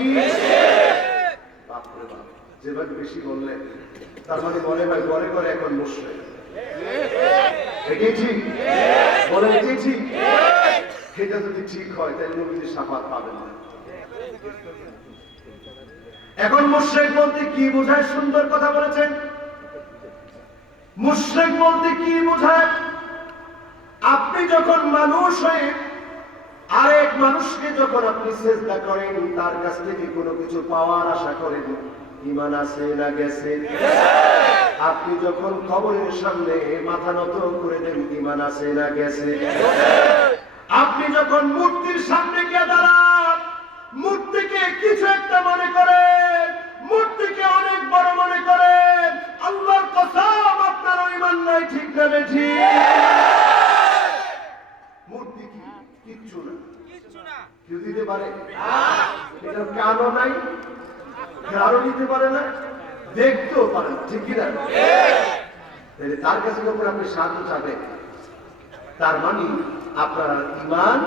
বাপরে বাপ, যেভাবে বেশি বললেন তার মানে মনে হয় ঘরে ঘরে এখন মুশরিক। এটাই ঠিক, বলেন এটাই ঠিক। এটা যদি ঠিক হয় তাহলে নবীজি শাফাত পাবেন না। এখন মুশরিক বলতে কি বোঝায়? সুন্দর কথা বলেছেন। মুশরিক বলতে কি বোঝায়? আপনি যখন মানুষ হয়ে আরেক মানুষকে যখন আপনি সিজদা করেন, তার কাছ থেকে কোনো কিছু পাওয়ার আশা করেন, ঈমান আছে না গেছে? আপনি যখন কবরের সামনে মাথা নত করে দেন, ঈমান আছে না গেছে? আপনি যখন মূর্তির সামনে গিয়ে দাঁড়ান, মূর্তিকে কিছু একটা মনে করেন, মূর্তিকে অনেক বড় মনে করেন, আল্লাহর কসম আপনার ঈমান নাই, ঠিক না ঠিক? মূর্তি কি? কিচ্ছু না। কেউ দিতে পারে? এটার কানও নাই, কারো দিতে পারে না, দেখতেও পারে না, ঠিক কিনা? তার কাছে যখন আপনি সাহায্য চাবেন, তার মানে আপনার ঈমান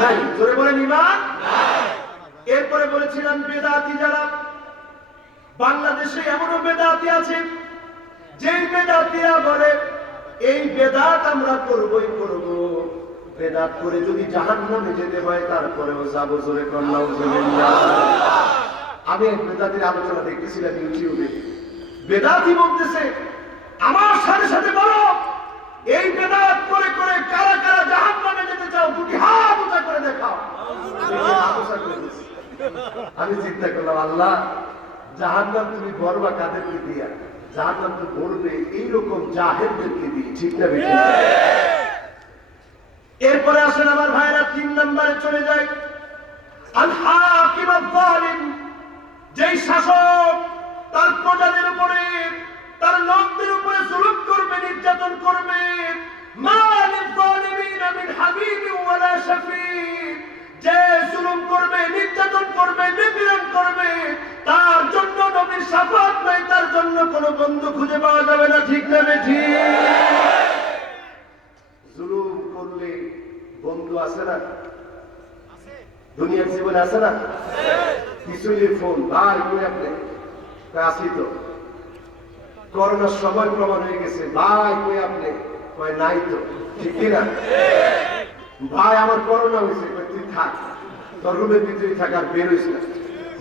নাই। জোরে বলেন ঈমান। এরপরে বলেছিলাম বেদাতি যারা, বাংলাদেশে এমনও বেদাতি আছে যে বেদাতিরা বলে এই বেদাত আমরা করবই করব, বেদাত করে যদি জাহান্নামে যেতে হয় তারপরেও যাবো। জোরে কন্যা। আমি এক বেদাতির আলোচনা দেখতেছিলাম ইউটিউবে। বেদাতি বলতেছে আমার সাথে সাথে বলো এই বেদাত করে করে কারা কারা জাহান্নামে যেতে চাও, দুটি হাত উঁচা করে দেখাও। আমি চিন্তা করলাম, আল্লাহ জাহান্নাম তুমি গর্বা কাদেরকে দিয়া? জাহান্নাম তো বলবে এইরকম জাহেলদেরকে দিয়ে, ঠিক না বেশি? এরপরে আসেন আমার ভাইরা, 3 নম্বরে চলে যায় আল হাকিম আল-যালিম, যেই শাসক তার প্রজাদের উপরে, তার লোকদের উপরে জুলুম করবে, নির্যাতন করবে। মা লিল-যালিমিনা মিন হাবিবিন ওয়ালা শাফি, যে জুলুম করবে, নির্যাতন করবে, নিপীড়ন করবে, তার জন্য নবীর শাফাত নাই, তার জন্য কোনো বন্ধু খুঁজে পাওয়া যাবে না, ঠিক না ঠিক? জুলুম করলে বন্ধু আছে না? দুনিয়ার জীবনে আছে না? কিছুই ফোন ভাই করে আপনি আসি তো, করোনার সময় প্রমাণ হয়ে গেছে, ভাই কই আপনি? কয় নাই তো, ঠিক কিনা? ভাই আমার করোনা হয়েছে, তুই থাক, তোর রুমের ভিতরে থাক, আর বেরোইস না,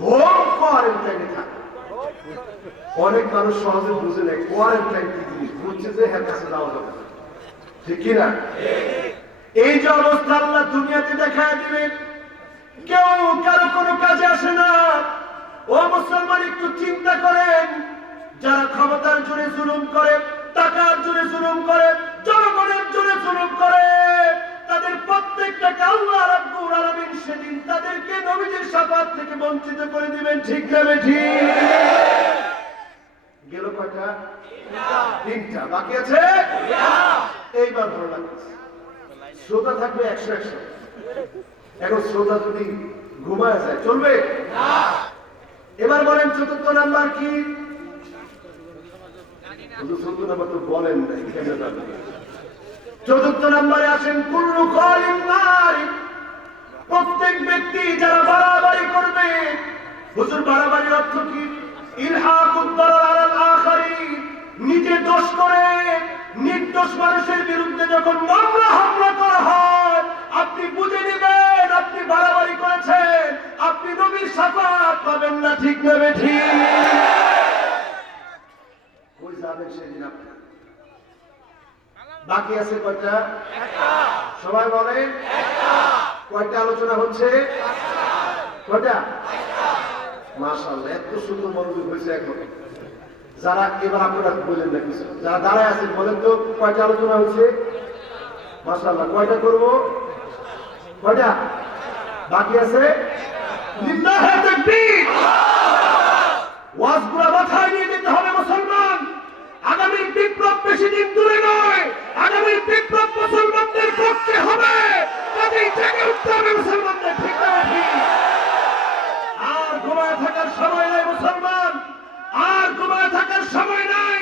হোম কোয়ারেন্টাইনে থাক। অনেক মানুষ সহজে বুঝে নেয় কোয়ারেন্টাইন কি জিনিস, বুঝছে যে হ্যাঁ কাছে যাওয়া যাবে, ঠিক কিনা? এই যে অবস্থা আল্লাহ দুনিয়াতে দেখায় দিবেন, কেউ কারো কোনো কাজে আসে না। ও মুসলমান, একটু চিন্তা করেন, যারা ক্ষমতার জোরে জুলুম করে, টাকার জোরে জুলুম করে, জনগণের জোরে জুলুম করে, তাদের প্রত্যেকটাকে আল্লাহ রাব্বুল আলামিন সেদিন তাদেরকে নবীজির শাফাত থেকে বঞ্চিত করে দিবেন, ঠিক না ঠিক? গেল কয়টা? 3টা বাকি আছে। এইবার ভালো লাগছে, শ্রোতা থাকবে 100-100। এখন শ্রোতা যদি ঘুমায় যায় চলবে না। এবার বলেন 4র্থ নাম্বার কি? 4র্থ নাম্বার তো বলেন নাই, কেন জানেন? 4র্থ নাম্বারে আসেন কুল্লু খালিন মারিফ, প্রত্যেক ব্যক্তি যারা বাড়াবাড়ি করবে। হুজুর বাড়াবাড়ির অর্থ কি? ইলহাকুদ দারার আলাল আখারিন, নিজে দোষ করে নির্দোষ মানুষের বিরুদ্ধে যখন মামলা হামলা করা হয়, আপনি বুঝে নেবেন আপনি বাড়াবাড়ি করেছেন, আপনি নবীর শাফাত পাবেন না, ঠিক না ঠিক? কই যাবেন সেদিন আপনি? বাকি আছে কয়টা? সবাই বলেন কয়টা আলোচনা হচ্ছে? কয়টা? মাশাআল্লাহ, এত সুন্দর মনোযোগ হয়েছে। এখন যারা এবার আপনারা বলেন না কিছু, যারা দাঁড়ায় আছেন বলেন তো কয়টা আলোচনা হয়েছে? মাশাআল্লাহ, কয়টা করব? কয়টা বাকি আছে? লিল্লাহি তাকবীর। ওয়াজগুলো মাথায় নিয়ে যেতে হবে মুসলমান। আগামীর বিপ্লব বেশি দিন দূরে নয়, আগামীর বিপ্লব মুসলমানদের পক্ষে হবে, কাজেই জেগে উঠতে হবে মুসলমানদের, ঠিক না ঠিক? আর ঘুমায় থাকার সময় নাই মুসলমান, আর ঘুমায় থাকার সময় নাই।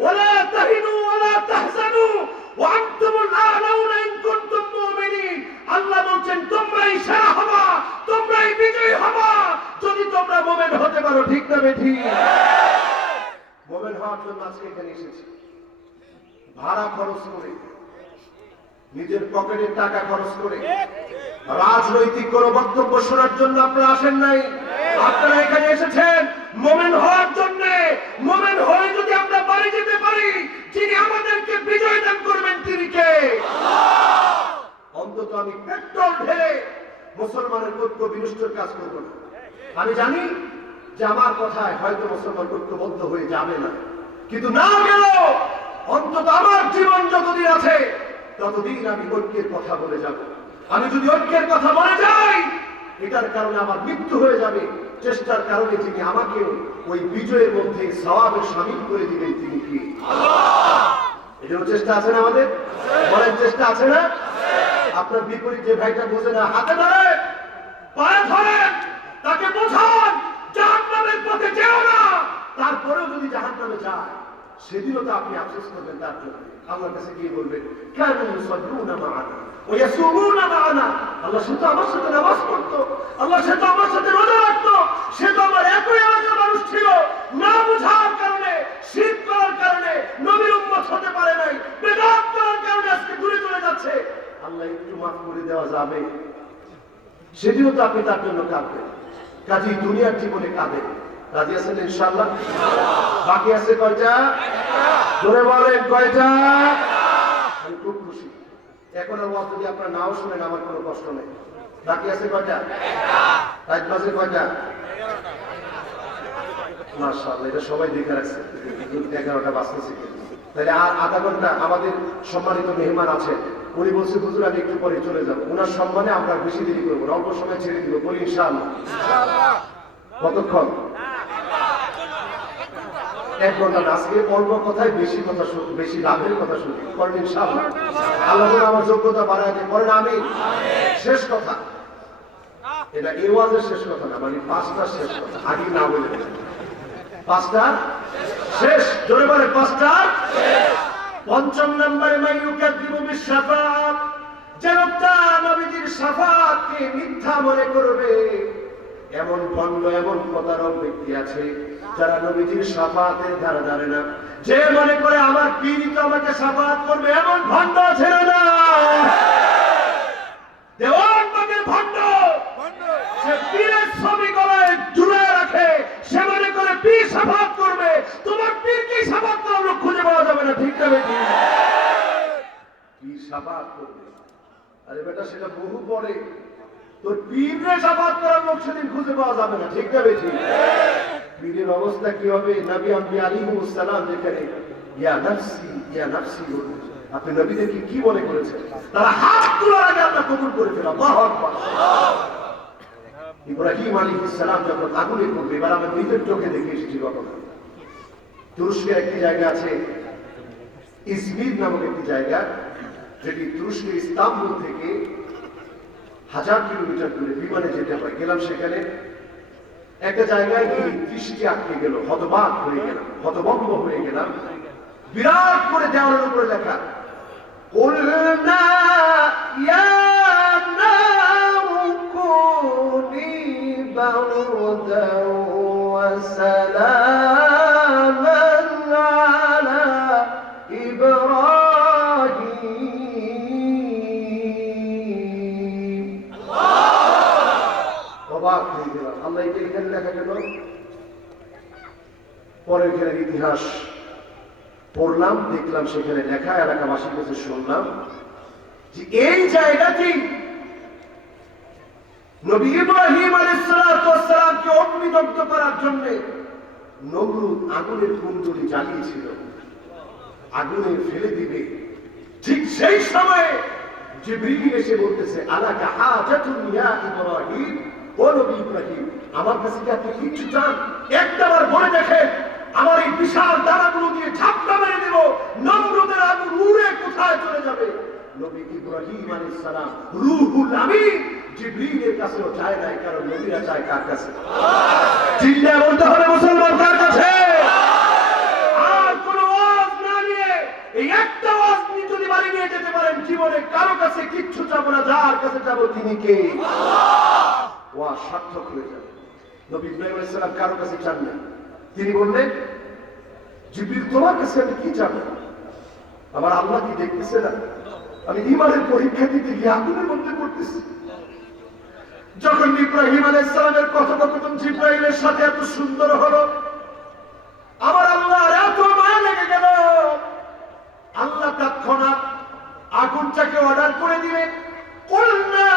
ওয়ালা তাহিনু ওয়ালা তাহজানু ওয়া আনতুমুল আ'লাউনা ইন কুনতুম মুমিনিন। আল্লাহ বলেন তোমরাই সেরা হবা, তোমরাই বিজয়ী হবা যদি তোমরা মুমিন হতে পারো, ঠিক না ঠিক? মুমিন হওয়ার জন্য আজকে এখানে এসেছি, ভাড়া খরচ করে নিজের পকেটের টাকা খরচ করে রাজনৈতিক কোন বক্তব্য শোনার জন্য আপনারা আসেন নাই। আপনারা এখানে এসেছেন মোমেন হওয়ার জন্য। মোমেন হয়ে যদি আমরা বাড়ি যেতে পারি, যিনি আমাদেরকে বিজয় দান করবেন তিনি কে? অন্তত আমি পেট্রোল ঢেলে মুসলমানের ঐক্য বিনষ্টের কাজ করব না। আমি জানি যে আমার কথায় হয়তো মুসলমান ঐক্যবদ্ধ হয়ে যাবে না, কিন্তু না গেলেও অন্তত আমার জীবন যতদিন আছে ততদিন আমি ঐক্যের কথা বলে যাব। আমি যদি ঐক্যের কথা বলে যাই, এটার কারণে আমার মৃত্যু হয়ে যাবে। চেষ্টার কারণে যিনি আমাকে ওই বিজয়ের মধ্যে সওয়াবে শামিল করে দিবেন তিনি কি? এটাও চেষ্টা আছে না আমাদের? বলেন চেষ্টা আছে না? আপনার বিপরীত যে ভাইটা বোঝে না, হাতে ধরে পায়ে ধরেন, তাকে বোঝান জাহান্নামের পথে যেও না। তারপরেও যদি জাহান্নামে যায়, সেদিনও তো আপনি আফসোস করবেন তার জন্য। আল্লাহর কাছে গিয়ে বলবেন কানু ইউসাল্লুনা মা'ানা ওয়া ইয়াসুমুনা মা'ানা, আল্লাহ সে তো আমার সাথে নামাজ পড়তো, আল্লাহ সে তো আমার সাথে রোজা রাখতো, সে তো আমার একই এলাকার মানুষ ছিল। না বুঝার কারণে, শিরক করার কারণে নবীর উম্মত হতে পারে নাই, বেদাত করার কারণে আজকে দূরে চলে যাচ্ছে। আল্লাহ একটু মাফ করে দেওয়া যাবে, সেদিনও তো আপনি তার জন্য কাঁদবেন। কাজী দুনিয়ার জীবনে কাঁদেন। রাজি আছেন ইনশাআল্লাহ? বাকি আছে কয়টা? জোরে বলেন কয়টা? আমি খুব খুশি। এখন আর ওয়াজ যদি আপনারা নাও শুনেন আমার কোনো কষ্ট নেই। বাকি আছে কয়টা? রাত বাজে কয়টা? মাশাআল্লাহ, এটা সবাই দেখে রাখছে 11টা বাজতেছে। তাহলে আর আধা ঘন্টা আমাদের সম্মানিত মেহমান আছেন, উনি বলছে হুজুর আমি একটু পরে চলে যাবো। ওনার সম্মানে আমরা বেশি দেরি করবো না, অল্প সময় ছেড়ে দিব। বলি ইনশাআল্লাহ। কতক্ষণ? 1 ঘন্টা। আজকে অল্প কথায় বেশি কথা, বেশি লাভের কথা শুনি। করেন ইনশাআল্লাহ। আল্লাহ আমার যোগ্যতা বাড়ায় দেয়। করেন আমিন। শেষ কথা, এটা এই ওয়াজের শেষ কথা না, মানে 5টা শেষ কথা। আগে না বলে 5টা শেষ। জোরে বলে 5টা শেষ। 5ম নম্বরে মাইয়ুকাযযিবু বিশ-শাফাআত, যে লোকটা নবীজির শাফাআতকে মিথ্যা মনে করবে, এমন ভণ্ড, এমন প্রতারক ব্যক্তি আছে যারা নবীজির শাফাআতের ধারে ধারে না। যে মনে করে আমার পীর তো আমাকে শাফাআত করবে, এমন ভণ্ড আছে না? দেওয়ানবাগের ভণ্ড, সে পীরের ছবি গলায় ঝুলায় রাখে, সে মনে করে পীর শাফাআত করবে। তোমার পীর কি শাফাআত করার লোক খুঁজে পাওয়া যাবে না, ঠিক না বেটি? পীর শাফাআত করবে, আরে বেটা সেটা বহু পরে। তোর পীরে শাফাআত করার লোক সেদিন খুঁজে পাওয়া যাবে না, ঠিক না বেটি? পীরের অবস্থা কি হবে? নবী আম্বিয়া আলাইহিস সালাম যেখানে ইয়া নাফসি ইয়া নাফসি বলতেন, আপনি নবীদেরকে কি মনে করেছেন? তারা হাত তোলার আগে আমরা কবুল করে ফেলাম। আল্লাহু আকবার। ইব্রাহিম আলাইহিস সালাম যখন আগুনে পড়বে, এবার আমরা নিজের চোখে দেখে এসেছি ঘটনা। তুরস্কের একটি জায়গা আছে ইজমির নামক একটি জায়গা, যেটি তুরস্কের ইস্তাম্বুল থেকে 1000 কিলোমিটার দূরে বিমানে যেতে হয়। গেলাম সেখানে, একটা জায়গায় গিয়ে দৃষ্টি আটকে গেল, হতবাক হয়ে গেলাম, হতভম্ব হয়ে গেলাম। বিরাট করে দেওয়ালের উপরে লেখা কুলনা ইয়া নারু কুনি বারদান ওয়া সালামান আলা ইব্রাহিম। অবাক হয়ে গেলাম, আল্লাহ এটা এখানে লেখা গেল। পরে এখানে ইতিহাস পড়লাম, দেখলাম সেখানে লেখা, এলাকাবাসীর কাছে শুনলাম যে এই জায়গাটি নবী ইব্রাহিম আলাইহিস সালামকে অগ্নিদগ্ধ করার জন্য নমরুদ আগুনের কুণ্ডলী জ্বালিয়েছিল, আগুনে ফেলে দিবে। ঠিক সেই সময়ে জিবরিল এসে বলতেছে আলাকা হাজাতুন ইয়া ইব্রাহিম, ও নবী ইব্রাহিম আমার কাছে কি আপনি কিছু চান? একটাবার বলে দেখেন, আমার এই বিশাল দানাগুলো দিয়ে ঝাপটা মেরে দেব, নমরুদের আগুন উড়ে কোথায় চলে যাবে। নবী ইব্রাহিম আলাইহিস সালাম রূহুল আমিন জিবরিলের কাছেও চায় নাই, কারণ নবীরা চায় কার কাছে? চিল্লা বলতে হবে মুসলমান কার কাছে? আর কোন ওয়াজ না নিয়ে এই একটা ওয়াজ নিয়ে যদি বাড়ি নিয়ে যেতে পারেন, জীবনে কারো কাছে কিচ্ছু চাবো না, যার কাছে যাবো তিনি কে? আল্লাহ। ওয়াজ সার্থক হয়ে যাবে। নবী ইব্রাহিম আলাইহিস সালাম কারো কাছে চান না, তিনি বললেন জিবরিল তোমার কাছে আমি কি চাবো? আমার আল্লাহ কি দেখতেছে না? আমি ঈমানের পরীক্ষা দিতে গিয়ে আগুনের মধ্যে পড়তেছি। যখন ইব্রাহিম আলাইহিস সালামের কথোপকথন জিবরাইলের সাথে এত সুন্দর হলো, আমার আল্লাহর এত মায়া লেগে গেল, আল্লাহ তৎক্ষণাৎ আগুনটাকে অর্ডার করে দিলেন। কুলনা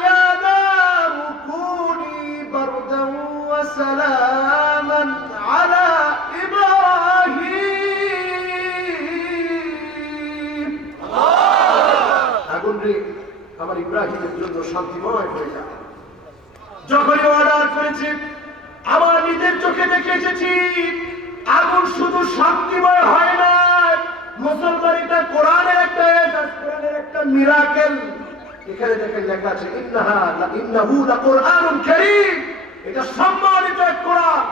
ইয়া নারু কুনি বারদান ওয়া সালামান আলা ইব্রাহিম। আগুন রে আমার ইব্রাহিমের জন্য শান্তিময় হয়ে যায়। যখনই অর্ডার করেছি, আমার নিজের চোখে দেখে এসেছি, আগুন শুধু শান্তিময় হয় না, মুসলমান এটা কোরআনের একটা এজাজ, কোরআনের একটা মিরাকেল। এখানে দেখেন লেখা আছে ইন্নাহু লাকুরআনুন কারীম, এটা সম্মানিত এক কোরআন,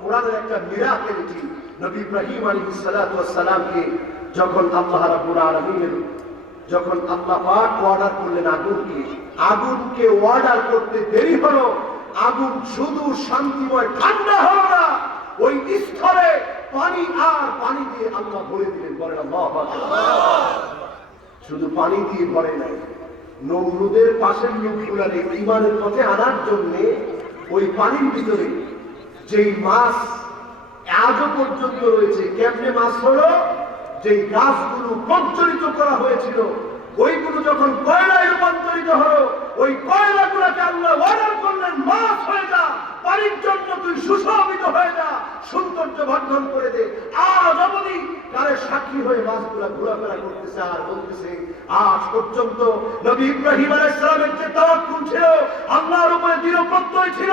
কোরআনের একটা মিরাকেল। এটি নবী ইব্রাহিম আলাইহিস সালাতু ওয়াস সালামকে যখন আল্লাহ রাব্বুল আলামিন যখন আল্লাহ পাক অর্ডার করলেন আগুনকে অর্ডার করতে দেরি হলো, আগুন শুধু শান্তিময় ঠান্ডা হলো না, ওই স্থলে পানি আর পানি দিয়ে আল্লাহ ভরে দিলেন। বলেন আল্লাহু আকবার। শুধু পানি দিয়ে ভরে নাই, নমরুদের পাশের লোকগুলারে ঈমানের পথে আনার জন্য ওই পানির ভিতরে যেই মাছ আজও পর্যন্ত রয়েছে, কেমনে মাছ হলো, যেই গাছগুলো প্রজ্বলিত করা হয়েছিল ওইগুলো যখন কয়লায় রূপান্তরিত হলো, ওই কয়লাগুলোকে আল্লাহ অর্ডার করলেন মাছ হয়ে যা, পানির জন্য তুই সুশোভিত হয়ে যা, সৌন্দর্য বর্ধন করে দে। আজ অবধি কারে সাক্ষী হয়ে মাছগুলা ঘোরাফেরা করতেছে আর বলতেছে, আজ পর্যন্ত নবী ইব্রাহিম আলাইহিস সালামের যে তাওয়াক্কুল ছিল, আল্লাহর উপরে দৃঢ় প্রত্যয় ছিল,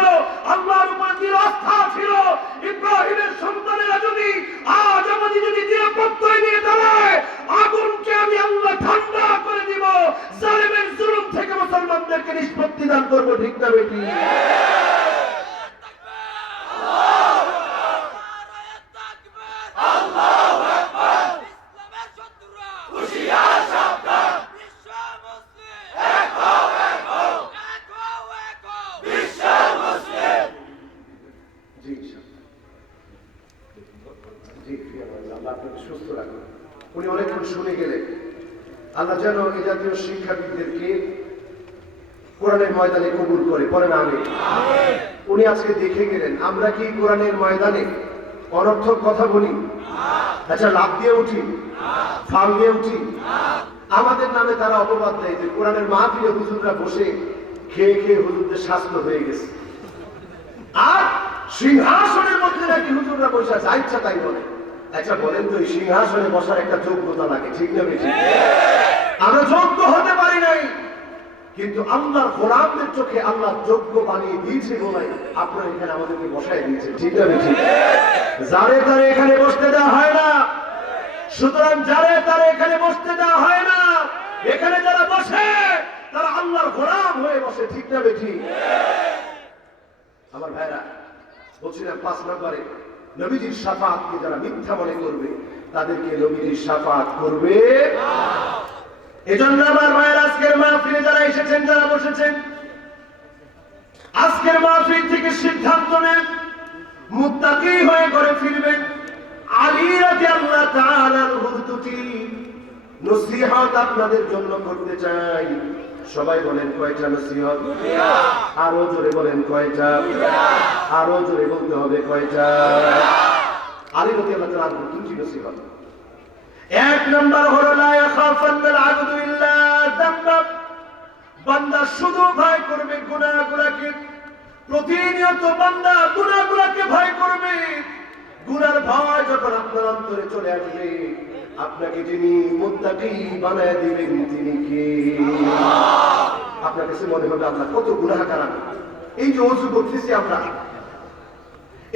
আল্লাহর উপরে দৃঢ় আস্থা ছিল, ইব্রাহিমের সন্তানেরা যদি আজ অবধি যদি দৃঢ় প্রত্যয় নিয়ে দাঁড়ায়, আগুনকে আমি আল্লাহ ঠান্ডা করে দিব, জালেমের জুলুম থেকে মুসলমানদেরকে নিষ্পত্তি দান করবো। ঠিক না বেটি? সুস্থ রাখুন। উনি অনেকক্ষণ শুনে গেলেন। আল্লাহ যেন এই জাতীয় শিক্ষাবিদদেরকে কোরআনের ময়দানে কবুল করে। পড়েন আমিন। উনি আজকে দেখে গেলেন আমরা কি কোরআনের ময়দানে অনর্থক কথা বলি? আচ্ছা, লাভ দিয়ে উঠি, ফাল দিয়ে উঠি। আমাদের নামে তারা অপবাদ দেয় যে কোরআনের মাহফিলে হুজুররা বসে খেয়ে খেয়ে হুজুরদের স্বাস্থ্য হয়ে গেছে, আর সিংহাসনের মধ্যে নাকি হুজুররা বসে আছে, ইচ্ছা তাই বলে। আচ্ছা বলেন তো, এই সিংহাসনে বসার একটা যোগ্যতা লাগে, ঠিক না বেশি? আমরা যোগ্য হতে পারি নাই, কিন্তু আল্লাহর গোলামদের চোখে আল্লাহ যোগ্য বানিয়ে দিয়েছে বলে আপনারা এখানে আমাদেরকে বসায় দিয়েছে, ঠিক না বেশি? যারে তারে এখানে বসতে দেওয়া হয় না। সুতরাং যারে তারে এখানে বসতে দেওয়া হয় না, এখানে যারা বসে তারা আল্লাহর গোলাম হয়ে বসে, ঠিক না বেশি? আমার ভাইরা, বলছিলাম 5 নম্বরে নবীজির শাফাআতকে যারা মিথ্যা মনে করবে তাদেরকে নবীজির শাফাআত করবে। এজন্য আমার ভাইয়ের আজকের মাহফিলে যারা এসেছেন, যারা বসেছেন, আজকের মাহফিল থেকে সিদ্ধান্ত নেন মুত্তাকি হয়ে ঘরে ফিরবেন। আলী রাদিয়াল্লাহু তাআলার দুটি নসিহত আপনাদের জন্য করতে চাই। সবাই বলেন কয়টা নসিহত? আরো জোরে বলেন কয়টা? আরো জোরে বলতে হবে কয়টা? আলী রাদিয়াল্লাহু তাআলার দুটি নসিহত। 1 নম্বর হলো লা ইয়াখাফান্নাল আবদু ইল্লা যামবা। বান্দা শুধু ভয় করবে গুনাহগুলোকে, প্রতিনিয়ত বান্দা গুনাহগুলোকে ভয় করবে। গুনার ভয় যখন আপনার অন্তরে চলে আসবে, আপনাকে যিনি মুত্তাকি বানায় দিবেন তিনি কে? আপনার কাছে মনে হবে আমরা কত গুনাহগার। এই যে ওযু করতেছি আমরা,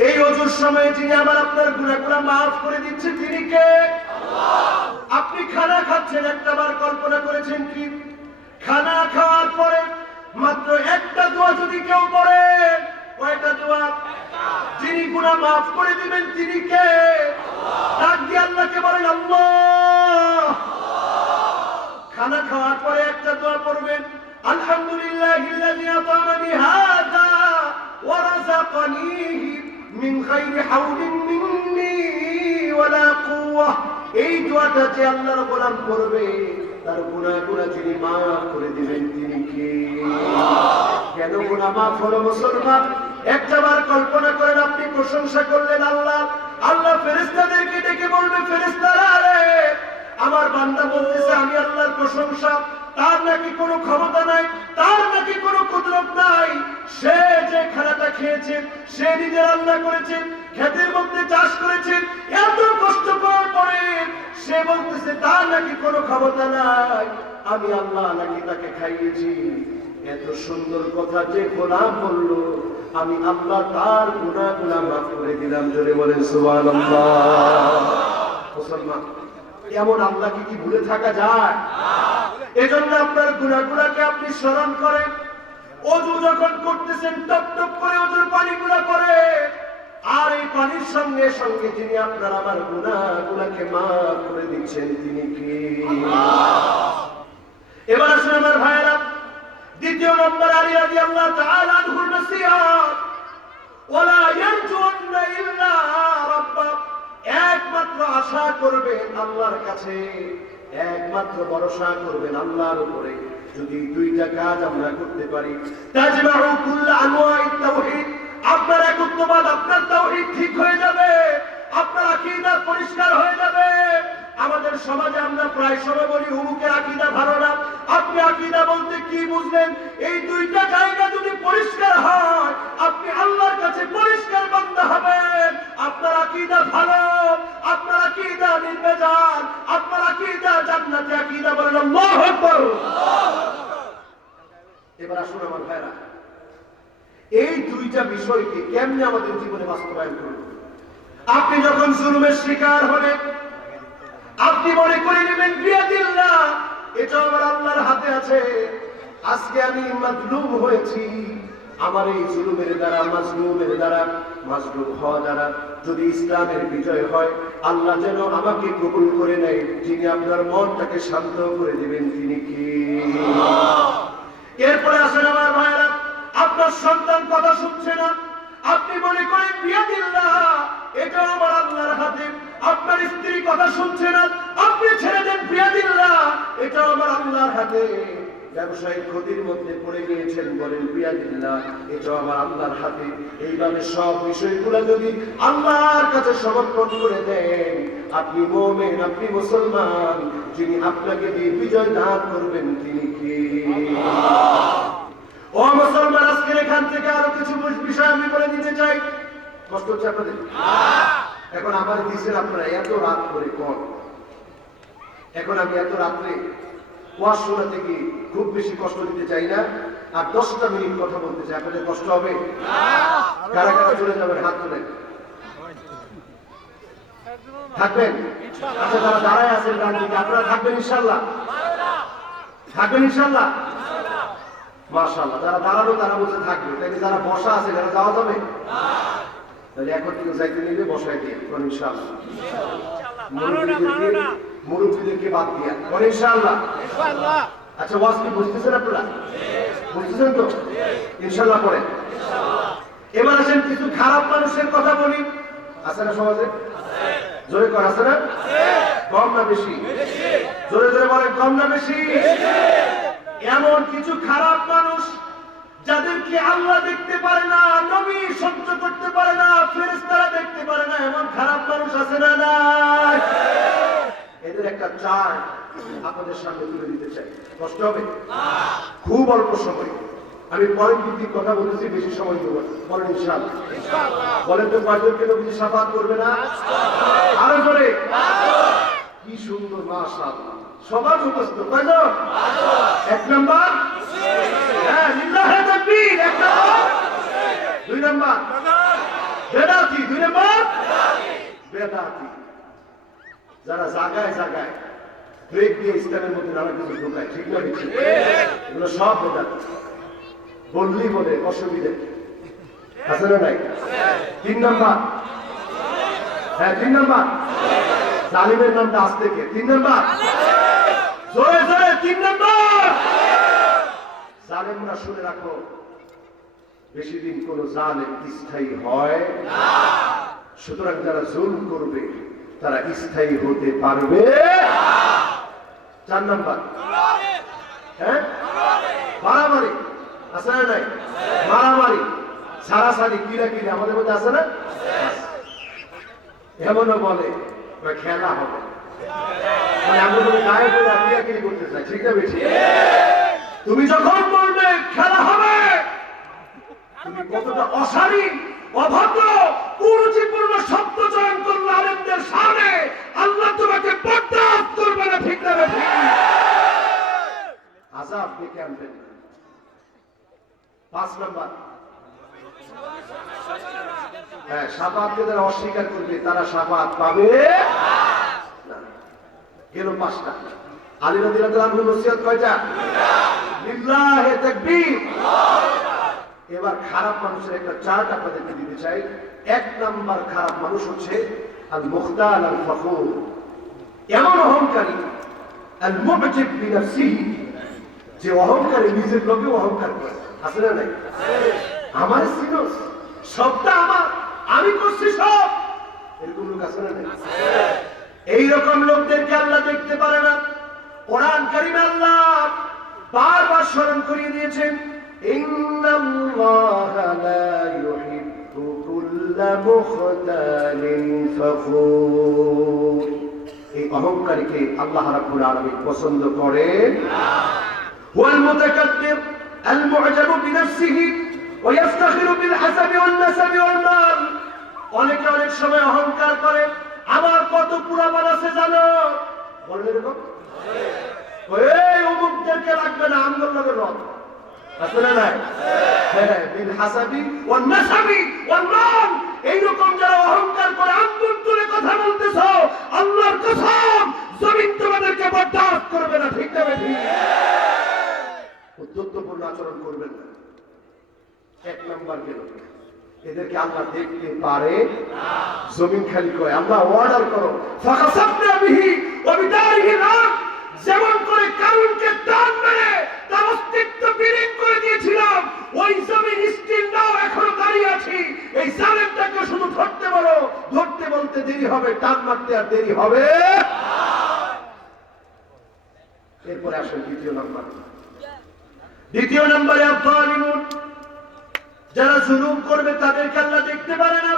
এই ওযুর সময় যিনি আমার আপনার গুনাহগুলো মাফ করে দিচ্ছে তিনি কে? আল্লাহ। আপনি খানা খাচ্ছেন, একটাবার কল্পনা করেছেন কি খানা খাওয়ার পরে মাত্র একটা দোয়া যদি কেউ পড়ে, কয়টা দোয়া? যিনি গুনাহ মাফ করে দিবেন তিনি কে? আল্লাহ। ডাক দিয়ে আল্লাহকে বলেন আল্লাহ। খানা খাওয়ার পরে একটা দোয়া পড়বেন, আলহামদুলিল্লাহিল্লাযী আতামানি হাযা ওয়া রাযাকানিহি মিন গায়রি হাওলিন মিন্নি ওয়ালা কুওয়া। এই দোয়াটা যে আল্লাহর গোলাম করবে তার গুনাহগুলো যিনি মাফ করে দিবেন তিনি কে? কেন গুনাহ মাফ হলো মুসলমান? একটাবার কল্পনা করেন, আপনি প্রশংসা করলেন আল্লাহ, আল্লাহ ফেরেশতাদেরকে ডেকে বলবে, ফেরেশতারা রে, আমার বান্দা বলতেছে আমি আল্লাহর প্রশংসা, তার নাকি কোনো ক্ষমতা নাই, তার নাকি কোনো কুদরত নাই, সে যে খানাটা খেয়েছে, সে নিজে রান্না করেছে, ক্ষেতের মধ্যে চাষ করেছে, এত কষ্ট করার পরে সে বলতেছে তার নাকি কোনো ক্ষমতা নাই, আমি আল্লাহ নাকি তাকে খাইয়েছি। এত সুন্দর কথা যে গোলাম বলল, আমি আল্লাহ তার গুনাহগুলো মাফ করে দিলাম। জোরে বলেন সুবহানাল্লাহ। মুসলমান, এমন আল্লাহকে কি ভুলে থাকা যায়? এজন্য আপনার গুনাহগুলোকে আপনি স্মরণ করেন। ওযু যখন করতেছেন টপ টপ করে ওযুর পানিগুলো পড়ে, আর এই পানির সঙ্গে সঙ্গে যিনি আপনার আমার গুনাহগুলোকে মাফ করে দিচ্ছেন তিনি কে? এবার আসুন আমার ভাইয়েরা, দ্বিতীয় নম্বর আলী রাদিয়াল্লাহু তাআলা আনহুর নসিহত, ওয়ালা ইয়ারজুন্না ইল্লা রাব্বা, একমাত্র আশা করবেন আল্লাহর কাছে, একমাত্র ভরসা করবেন আল্লাহর উপরে। যদি দুইটা কাজ আমরা করতে পারি, তাজমাউ কুল্লা আনওয়াইত তাওহীদ, আপনার একত্ববাদ, আপনার তাওহীদ ঠিক হয়ে যাবে, আপনার আকীদা পরিষ্কার হয়ে যাবে। আমাদের সমাজে আমরা প্রায় সময় বলি হুমুকের আকীদা ভালো না। আপনি আকীদা বলতে কি বুঝলেন? এই দুইটা জায়গা যদি পরিষ্কার হয়, আপনি আল্লাহর কাছে পরিষ্কার বান্দা হবেন। আপনার আকীদা ভালো, আপনার আকীদা নির্ভেজাল, আপনার আকীদা জান্নাতি আকীদা। বলেন আল্লাহু আকবার। এবার আসুন আমার ভাইরা, এই দুইটা বিষয়কে কেমনে আমাদের জীবনে বাস্তবায়ন করব? আপনি যখন জুলুমের শিকার হলেন, আপনি মনে করে নেবেন বিয়াদিল্লাহ, এটা আমার আল্লাহর হাতে আছে। আজকে আমি মাজলুম হয়েছি, আমার এই জুলুমের দ্বারা, মাজলুমের দ্বারা, মাজলুম হওয়া দ্বারা যদি ইসলামের বিজয় হয়, আল্লাহ যেন আমাকে কবুল করে নেয়। যিনি আপনার মনটাকে শান্ত করে দিবেন তিনি কে? এরপরে আসেন আমার ভাইরা, আপনার সন্তান কথা শুনছে না, আপনি মনে করেন বিয়াদিল্লাহ, এটা আমার আল্লাহর হাতে। আপনার স্ত্রী কথা শুনছে না, আপনি ছেড়ে দেন বিয়াদিল্লাহ, এটা আমার আল্লাহর হাতে। ব্যবসায়িক ক্ষতির মধ্যে পড়ে গিয়েছেন, বলেন বিয়াদিল্লাহ, এটা আমার আল্লাহর হাতে। এইভাবে সব বিষয়গুলো যদি আল্লাহর কাছে সমর্পণ করে দেন, আপনি মুমিন, আপনি মুসলমান। যিনি আপনাকে দিয়ে বিজয় দান করবেন তিনি কে? ও মুসলমান, আজকের এখান থেকে আরো কিছু বিষয় আমি বলে দিতে চাই। কষ্ট হচ্ছে আপনাদের? এখন আমার দিচ্ছেন আপনারা এত রাত করে কোন, এখন আমি এত রাত্রে ওয়াজ শোনাতে গিয়ে খুব বেশি কষ্ট দিতে চাই না, আর 10টা মিনিট কথা বলতে চাই। আপনাদের কষ্ট হবে? কারা কারা চলে যাবেন হাত তোলেন। থাকবেন? আচ্ছা, যারা দাঁড়ায় আছেন ডান দিকে, আপনারা থাকবেন ইনশাআল্লাহ? থাকবেন ইনশাআল্লাহ? মাশাআল্লাহ। যারা দাঁড়ানো তারা বসে থাকবে, তাই যারা বসা আছে তারা যাওয়া যাবে না। তাহলে এখন থেকে যাইতে নিলে বসায় দিয়ে ইনশাআল্লাহ, মুরব্বীদেরকে বাদ দিয়া ইনশাআল্লাহ। আচ্ছা, ওয়াজ কি বুঝতেছেন আপনারা? বুঝতেছেন তো? ইনশাআল্লাহ পড়েন। এবার আসেন কিছু খারাপ মানুষের কথা বলি। আছে না সমাজে? জোরে কর, আছে না? কম না বেশি? জোরে জোরে বলেন, কম না বেশি? এমন কিছু খারাপ মানুষ যাদেরকে আল্লাহ দেখতে পারে না, নবী সহ্য করতে পারে না, ফেরেশতারা দেখতে পারে না, এমন খারাপ মানুষ আছে না? নাই? এদের একটা চার্ট আপনাদের সামনে তুলে দিতে চাই। কষ্ট হবে? খুব অল্প সময়। আমি পয়েন্ট ভিত্তিক কথা বলেছি, বেশি সময় দেব। বলেন ইনশাআল্লাহ। বলেন তো কয়জনকে নবী শাফাআত করবে না? আরো জোরে। কি সুন্দর, মাশাআল্লাহ। সবার মুখস্থ কয়জন? 1 নাম্বার, হ্যাঁ, লিল্লাহি তাকবীর। 1 নাম্বার। 2 নাম্বার বেদাতি। 2 নাম্বার বেদাতি। যারা জায়গায় জায়গায় ব্রেক দিয়ে ইসলামের মধ্যে নানা কিছু ঢোকায়, ঠিক না? এগুলো সব বেদাতি। বললেই বলে অসুবিধে আছে না? নাই? 3 নাম্বার, হ্যাঁ 3 নাম্বার, জালিমের নামটা আজ থেকে 3 নাম্বার, জোরে জোরে 3 নাম্বার। জালেমরা শুনে রাখো, বেশি দিন কোন জালেম স্থায়ী হয় না। সুতরাং যারা জুলুম করবে তারা স্থায়ী হতে পারবে না। 4 নাম্বার হ্যাঁ মারামারি আছে না নাই? মারামারি সারাসারি কিরাকিরি আমাদের মধ্যে আছে না? এমনও বলে খেলা হবে, মানে আমরা তুমি গায়ে বলে কিরাকিরি করতে চাই, ঠিক না বেশি? তুমি যখন বলবে খেলা হবে, তুমি কতটা অশালীন অভদ্র কুরুচিপূর্ণ শব্দ চয়ন করলে আলেমদের সামনে, আল্লাহ তোমাকে বরদাস্ত করবে না, ঠিক না বেশি? আযাব ডেকে আনবেন। 5 নাম্বার হ্যাঁ শাফাআতকে যারা অস্বীকার করবে তারা শাফাআত পাবে না। গেল 5টা। আলী রাদিয়াল্লাহু আনহু নসিহত কয়টা? লিল্লাহি তাকবীর। এবার খারাপ মানুষের একটা চার্ট আপনাদেরকে দিতে চাই। 1 নাম্বার খারাপ মানুষ হচ্ছে আল মুখতাল আল ফখুর, এমন অহংকারী, আল মুবজিব বিনফসিহি, যে অহংকারী নিজের লোকে অহংকার করে, আছে না নাই? আমার সিনোস সবটা আমার, আমি করছি সব, এরকম লোক আছে না নাই? এইরকম লোকদেরকে আল্লাহ দেখতে পারে না। কোরআন কারীমে আল্লাহ বারবার স্মরণ করিয়ে দিয়েছেন, ইন্নাল্লাহা লা ইউহিব্বু কুল্লা মুখতালিন ফখুর। এই অহংকারীকে আল্লাহ রাব্বুল আলামিন পছন্দ করেন না। ওয়াল মুতাকাব্বির আল মু'জাবু বিনফসিহি ওয়া ইফতাখিরু বিল হাসাবি ওয়ান নাসাবি ওয়াল মাল। অনেকে অনেক সময় অহংকার করে, আমার কত পুরাবান আছে জানো, বলেন এরকম? ওই অমুকদেরকে রাখবে না, আমগর লগে রব আছে না নাই? হ্যাঁ, বিল হাসাবি ওয়ান নাসাবি ওয়াল মাল। এইরকম যারা অহংকার করে আঙ্গুল তুলে কথা বলতেছো, আল্লাহর কসম জমিন তোমাদেরকে বরদাস্ত করবে না, ঠিক না বেঠি? উদ্ধতপূর্ণ আচরণ করবেন না। 1 নাম্বার গেল, এদেরকে আল্লাহ দেখতে পারে না। জমিন খালি কয়, আল্লাহ অর্ডার করো ফাখাসাবনা বিহি ওয়া বিদারিহি আল-আরদ। যেমন করে কারুনকে টান মেরে তার অস্তিত্ব বিলীন করে দিয়েছিলাম, ওই জমিন স্টিল নাও এখনো দাঁড়িয়ে আছি। এই জালেমটাকে শুধু ধরতে বলো, ধরতে বলতে দেরি হবে, টান মারতে আর দেরি হবে না। এরপরে আসেন 2 নাম্বার। 2 নম্বরে আয-যালিমুন, যারা জুলুম করবে তাদেরকে আল্লাহ দেখতে পারে না।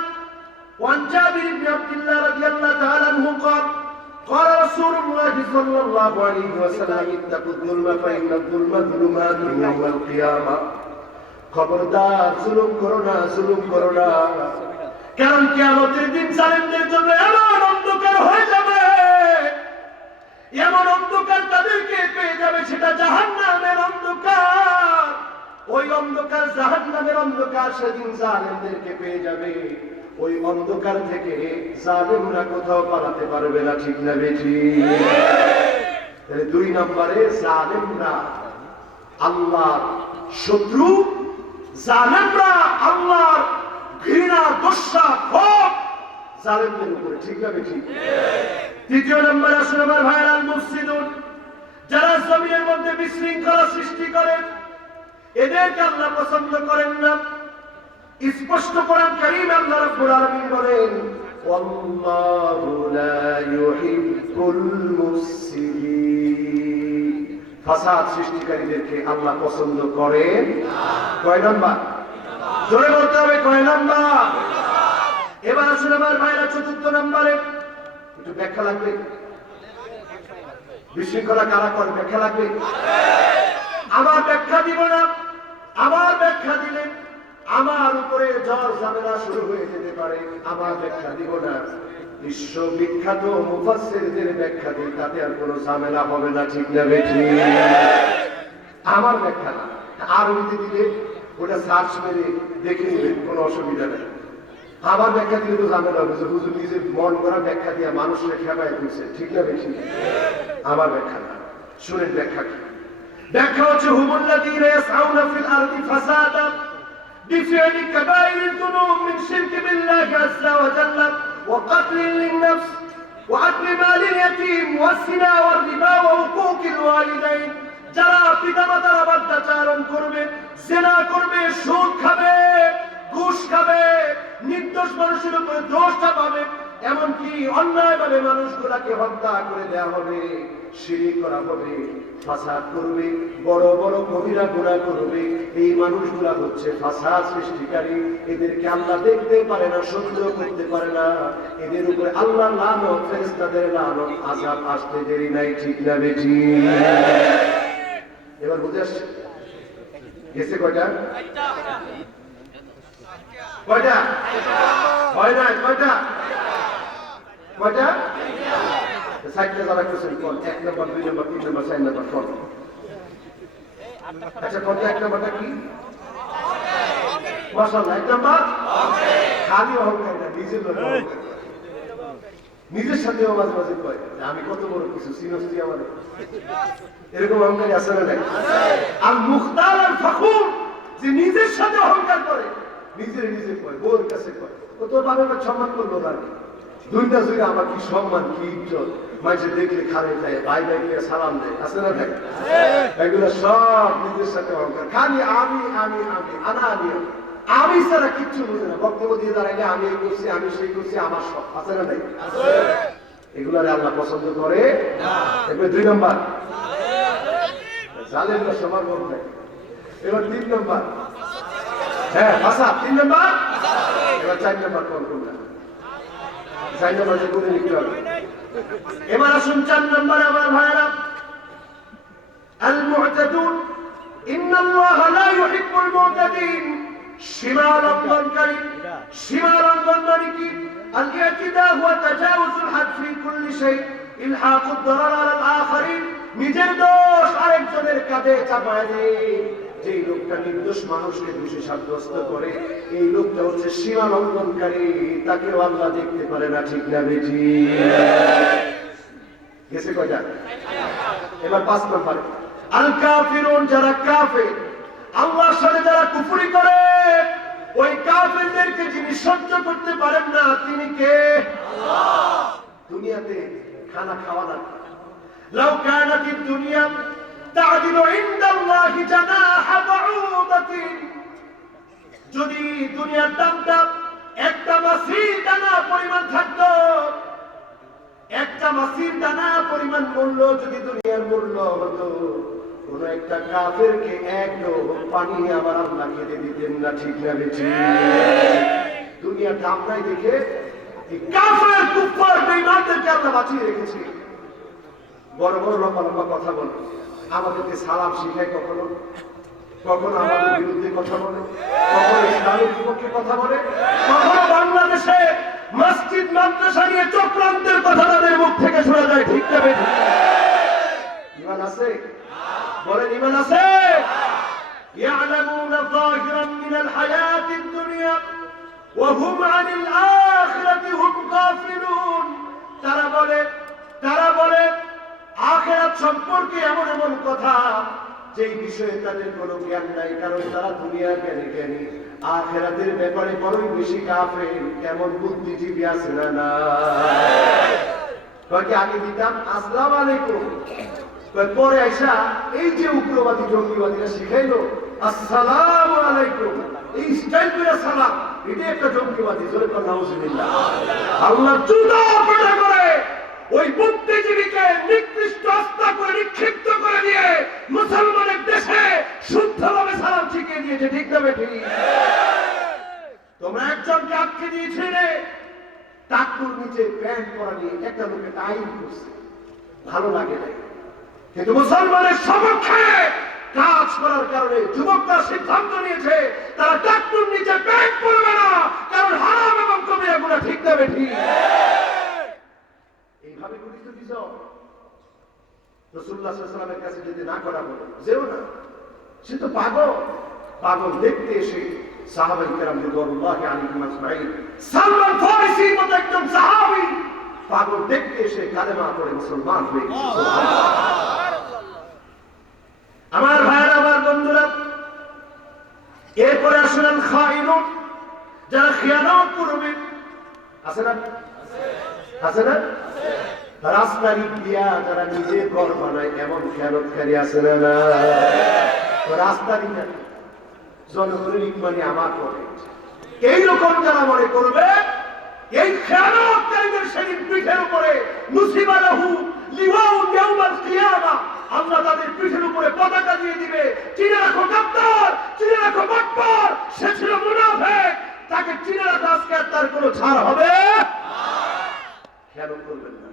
ওয়ান জাবির ইবনে আব্দুল্লাহ রাদিয়াল্লাহু তাআলা আনহু قال قال رسول الله صلى الله عليه وسلم اتقوا الظلم فإن الظلم ظلمات يوم القيامة। খবরদার জুলুম করো না, জুলুম করো না, কারণ কিয়ামতের দিন জালেমদের জন্য এমন অন্ধকার হয়ে যাবে, এমন অন্ধকার তাদেরকে পেয়ে যাবে, সেটা জাহান্নামের অন্ধকার। ওই অন্ধকার জাহান্নামের অন্ধকার সেদিন জালেমদেরকে পেয়ে যাবে। ওই অন্ধকার থেকে জালেমরা কোথাও পালাতে পারবে না, ঠিক না বেঠি? 2 নম্বরে জালেমরা আল্লাহর শত্রু, জালেমরা আল্লাহর ঘৃণা দোষা ক্ষোভ জালেমদের উপরে, ঠিক না বেঠি? 3 নম্বরে আসুন আমার ভাইরা, মুফসিদুন, যারা জমিনের মধ্যে বিশৃঙ্খলা সৃষ্টি করেন, এদেরকে আল্লাহ পছন্দ করেন না। স্পষ্ট কোরআন কারীমে আল্লাহ রাব্বুল আলামিন বলেন, ওয়াল্লাহু লা ইউহিব্বুল মুফসিদিন। ফাসাদ সৃষ্টিকারীদেরকে আল্লাহ পছন্দ করেন না। কয় নাম্বার? জোরে বলতে হবে, কয় নাম্বার? এবার আসুন আমার ভাইরা 4 নম্বরে, একটু ব্যাখ্যা লাগবে। বিশৃঙ্খলা কারা করে, ব্যাখ্যা লাগবে? আমার ব্যাখ্যা দিব না, আমার ব্যাখ্যা দিলে আমার উপরে জ্বর ঝামেলা শুরু হয়ে যেতে পারে। আমার ব্যাখ্যা দিব না, বিশ্ববিখ্যাত মুফাসসিরদের ব্যাখ্যা দিই, তাতে আর কোনো ঝামেলা হবে না, ঠিক না বেঠি? আমার ব্যাখ্যা না, আরবিতে দিলে ওটা সার্চ মেরে দেখে নেবেন, কোনো অসুবিধা নেই। আমার ব্যাখ্যা দিলে তো ঝামেলা হবে, হুজুর নিজের মন করা ব্যাখ্যা দিয়ে মানুষকে খেপায় দিচ্ছে, ঠিক না বেঠি? আমার ব্যাখ্যা না, শুনেন ব্যাখ্যা কি। ব্যাখ্যা হচ্ছে, হুমুল্লাযীনা ইয়াসআউনা ফিল আরদি ফাসাদা بفعل كبائر الذنوب من شرك بالله عز وجل وقتل للنفس وأكل مال اليتيم والزنا والربا وحقوق الوالدين। যারা পিতামাতার অবাধ্যাচরণ করবে, জিনা করবে, সুদ খাবে, ঘুষ খাবে, নির্দোষ মানুষের উপরে দোষ চাপাবে, এমনকি অন্যায়ভাবে মানুষগুলাকে হত্যা করে দেওয়া হবে, শিরক করা হবে, ফাসাদ করবে, বড় বড় কবিরা গুনাহ করবে। এই মানুষগুলা হচ্ছে ফাসাদ সৃষ্টিকারী। এদেরকে আল্লাহ দেখতে পারে না, সহ্য করতে পারে না। এদের উপরে আল্লাহর লানত, ফেরেশতাদের লানত, আযাব আসতে দেরি নাই। ঠিক না বেঠি? এবার বুঝে আসছে গেছে কয়টা? কয়টা? হয় না? কয়টা? কয়টা? সাইডটা যারা কোশ্চেন কোন 1 নম্বর 2 নম্বর 3 নম্বর 4 নম্বর কোন? আচ্ছা কোন 1 নম্বরটা কি? মাশাআল্লাহ 1 নম্বর খালি অহংকার না, নিজের লোক অহংকার। নিজের সাথে মাঝে মাঝে কয় আমি কত বড় কিছু সিনস্তি আমাদের, এরকম অহংকারী আছে না? নাই? আর মুখতার আর ফখুর, যে নিজের সাথে অহংকার করে, নিজের নিজে কয়, বোর কাছে কয় ও তো বাবার সম্মান করলো না, দুইটা যুগে আমার কি সম্মান, কি ইজ্জত, মানুষে দেখলে খালে যায়, ভাই ভাই সালাম দেয়, আছে না? নাই? এগুলো সব নিজের সাথে অহংকার। খালি আমি আমি আমি আনা আমি আমি ছাড়া কিচ্ছু বুঝে না। বক্তব্য দিয়ে দাঁড়াইলে আমি এই করছি, আমি সেই করছি, আমার সব, আছে না? নাই? এগুলারে আল্লাহ পছন্দ করে না। এবার 2 নম্বর জালেমরা সবার মন নাই। এবার 3 নম্বর হ্যাঁ ফাসাদ। 3 নম্বর। এবার 4 নম্বর কোন কোনটা? 4 নম্বর যে করে লিখতে হবে। এবার আসুন 4 নম্বর আমার ভাইরা, আল মু'তাদুন, ইন্নাল্লাহা লা ইউহিব্বুল মু'তাদিন। সীমা লঙ্ঘনকারী। সীমা লঙ্ঘন মানে কি? আল-ই'তিদা ওয়া তাজাউজুল হাদ ফি কুল্লি শাই, ইলহাকুদ দারার আলাল আখারিন। নিজের দোষ আরেকজনের কাঁধে চাপায় দেয়। যে লোকটা নির্দোষ মানুষকে দোষী সাব্যস্ত করে, এই লোকটা হচ্ছে সীমা লঙ্ঘনকারী। তাকেও আল্লাহ দেখতে পারে না। ঠিক না বেঠি? গেছে কয়টা? এবার 5 নম্বর আল কাফিরুন, যারা কাফের, আল্লাহর সাথে যারা কুফরি করে, ওই কাফেরদেরকে যিনি সহ্য করতে পারেন না তিনি কে? আল্লাহ। দুনিয়াতে খানা খাওয়া না, লাউ কানাতিদ দুনিয়া তা'দিলু ইনদাল্লাহি জানাহা বাউদাতিন, যদি দুনিয়ার দামটা একটা মাছির দানা পরিমাণ থাকতো, একটা মাছির দানা পরিমাণ মূল্য যদি দুনিয়ার মূল্য হতো, কোন একটা কাফেরকে এক লোক পানি আবার আল্লাহ খেতে দিতেন না। ঠিক না বেঠি? দুনিয়ার দাম নাই দেখে এই কাফের কুফার বেঈমানদেরকে আল্লাহ বাঁচিয়ে রেখেছে। বড় বড় লম্বা লম্বা কথা বলে, আমাদেরকে সালাম শিখায়, কখনো কখনো আমাদের বিরুদ্ধে কথা বলে, কখনো ইসলামের বিপক্ষে কথা বলে, কখনো বাংলাদেশে মসজিদ মাদ্রাসা নিয়ে চক্রান্তের কথা তাদের মুখ থেকে শোনা যায়। ঠিক না বেঠি? ঈমান আছে? বলেন ঈমান আছে? ইয়ালামুনা যাহিরান মিনাল হায়াতিদ দুনিয়া ওয়া হুম আনিল আখিরাতি হুম গাফিলুন। তারা বলে আখিরাত সম্পর্কে এমন এমন কথা যেই বিষয়ে তাদের কোনো জ্ঞান নাই, কারণ তারা দুনিয়ার জ্ঞানী। আখিরাতের ব্যাপারে বড়ই বেশি কাফের। কেমন বুদ্ধিজীবী আছে না? না কয়েক আগে দিতাম আসসালামু আলাইকুম, পরে আইসা এই যে উগ্রবাদী জঙ্গিবাদীরা শিখাইলো আসসালামু আলাইকুম, এই স্টাইল করে সালাম, এটা একটা জঙ্গিবাদী। জোরে কোন নাউজুবিল্লাহ। আল্লাহ জুতা পেটা করে ওই বুদ্ধিজীবীকে নিকৃষ্ট আস্থা করে নিক্ষিপ্ত করে দিয়ে মুসলমানের দেশে শুদ্ধভাবে সালাম শিখিয়ে দিয়েছে। ঠিক না বেঠি? তোমরা একজনকে আটকে দিয়েছিলে টাকুর নিচে প্যান্ট পরা নিয়ে, একটা লোকে টাইম করছে, ভালো লাগে নাই, কিন্তু মুসলমানের সপক্ষে কাজ করার কারণে যুবকরা সিদ্ধান্ত নিয়েছে তারা টাকুর নিচে প্যান্ট পরবে না, কারণ হারাম এবং কবিরা গুনাহ। ঠিক না বেঠি? এইভাবে করিত দিছ। রাসূলুল্লাহ সাল্লাল্লাহু আলাইহি ওয়াসাল্লামের কাছে যদি না করা বলে যেও না, সে তো পাগল দেখতে এসে সাহাবায়ে কেরাম রাদিয়াল্লাহু আনহুম আজমাইন, সালমান ফারিসির মতো একজন সাহাবী পাগল দেখতে এসে কালেমা পড়ে মুসলমান হয়ে গেছে। আমার ভাইরা, আমার বন্ধুরা, এরপরে আসলেন খাইনুন, যারা খিয়ানত করবে। আছে না? আছে না? রাস্তার দিয়া যারা নিজে ঘর বানায়, এমন খেয়ানতকারী আছে না? না, রাস্তার জনগণের ইমানি আমার পরে এইরকম যারা মনে করবে, এই খেয়ানতকারীদের কিয়ামা আল্লাহ তাদের পিঠের উপরে পতাকা দিয়ে দিবে। চিনে রাখো গাদ্দার, চিনে রাখো বাটপার, সে ছিল মুনাফিক, তাকে চিনে রাখো, আজকে আর তার কোনো ছাড় হবে না। খেয়াল করবেন না,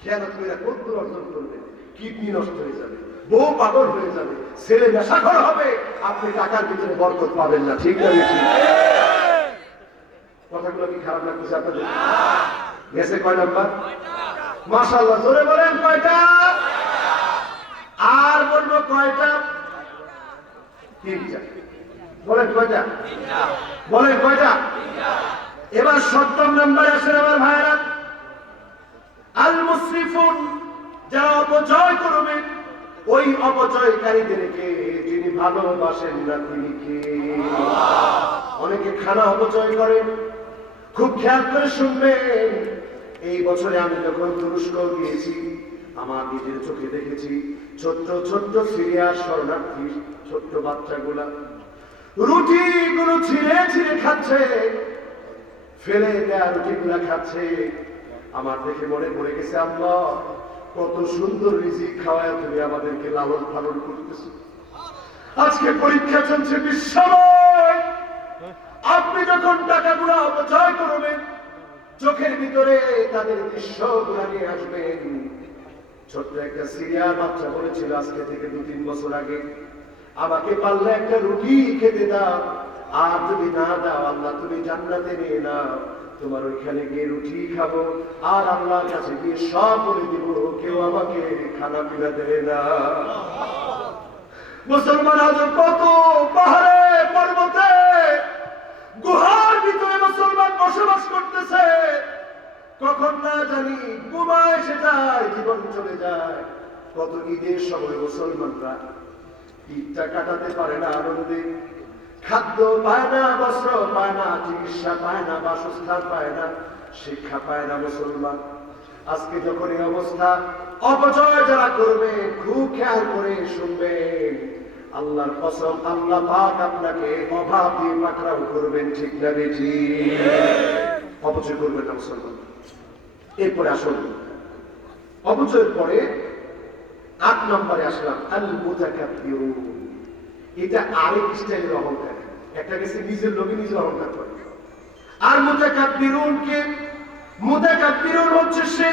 খেয়াল করে কত অর্জন করবেন, কিডনি নষ্ট হয়ে যাবে, বউ পাগল হয়ে যাবে, ছেলে নেশাখোর হবে, আপনি টাকার ভিতরে বরকত পাবেন না। ঠিক আছে? কথাগুলো কি খারাপ লাগতেছে আপনাদের? গেছে কয় নাম্বার? মাশাআল্লাহ, জোরে বলেন কয়টা? আর বলবো কয়টা? তিনটা। বলেন কয়টা? বলেন কয়টা? এবার ৭০ নম্বরে আসেন আমার ভাইরা। আল মুসরিফুন, যারা অপচয় করবে, ওই অপচয়কারীদেরকে যিনি ভালোবাসেন না তিনি কে? অনেকে খানা অপচয় করে, খুব খেয়াল করে শুনবেন। এই বছরে আমি যখন তুরস্ক গিয়েছি, আমার নিজের চোখে দেখেছি ছোট্ট ছোট্ট সিরিয়ার শরণার্থী ছোট্ট বাচ্চাগুলা রুটি গুলো ছিঁড়ে ছিঁড়ে খাচ্ছে, ফেলে দেয়া রুটি গুলা খাচ্ছে। আমার দেখে মনে পড়ে গেছে, আল্লাহ কত সুন্দর রিজিক খাওয়ায় তুমি আমাদেরকে লালন পালন করতেছো। আজকে পরীক্ষা চলছে বিশ্বময়, আপনি যখন টাকাগুলো অপচয় করবেন, চোখের ভিতরে তাদের দৃশ্যগুলা নিয়ে আসবেন। ছোট্ট একটা সিরিয়ার বাচ্চা বলেছিল আজকে থেকে ২-৩ বছর আগে, আমাকে পারলে একটা রুটি খেতে দাও, আর যদি না দাও আল্লাহ তুমি জান্নাতে নিয়ে নাও, তোমার ওইখানে গিয়ে রুটি খাবো আর আল্লাহর কাছে গিয়ে সব বলে দিব, কেউ আমাকে খানা পিনা দেবে না। মুসলমান আজ কত পাহাড়ে পর্বতে গুহার ভিতরে মুসলমান বসবাস করতেছে, কখন না জানি বোমা এসে যায়, জীবন চলে যায়। কত ঈদের সময় মুসলমানরা ঈদটা কাটাতে পারে না আনন্দে, খাদ্য পায় না, বস্ত্র পায় না, চিকিৎসা পায় না, বাসস্থান পায় না, শিক্ষা পায় না মুসলমান। আজকে যখন এই অবস্থা, অপচয় যারা করবে খুব খেয়াল করে শুনবেন, আল্লাহর কসম আল্লাহ পাক আপনাকে অভাব দিয়ে পাকড়াও করবেন। ঠিক না বেঠি? অপচয় করবেন না মুসলমান। এরপরে আসুন, অপচয়ের পরে ৮ নম্বরে আসলাম, আল মুতাকাব্বিরুন। এটা আরেক স্টাইলের অহংকার। একটা গেছে নিজের লোকে নিজের অহংকার করে, আর মুতাকাব্বিরুন কে? মুতাকাব্বিরুন হচ্ছে সে,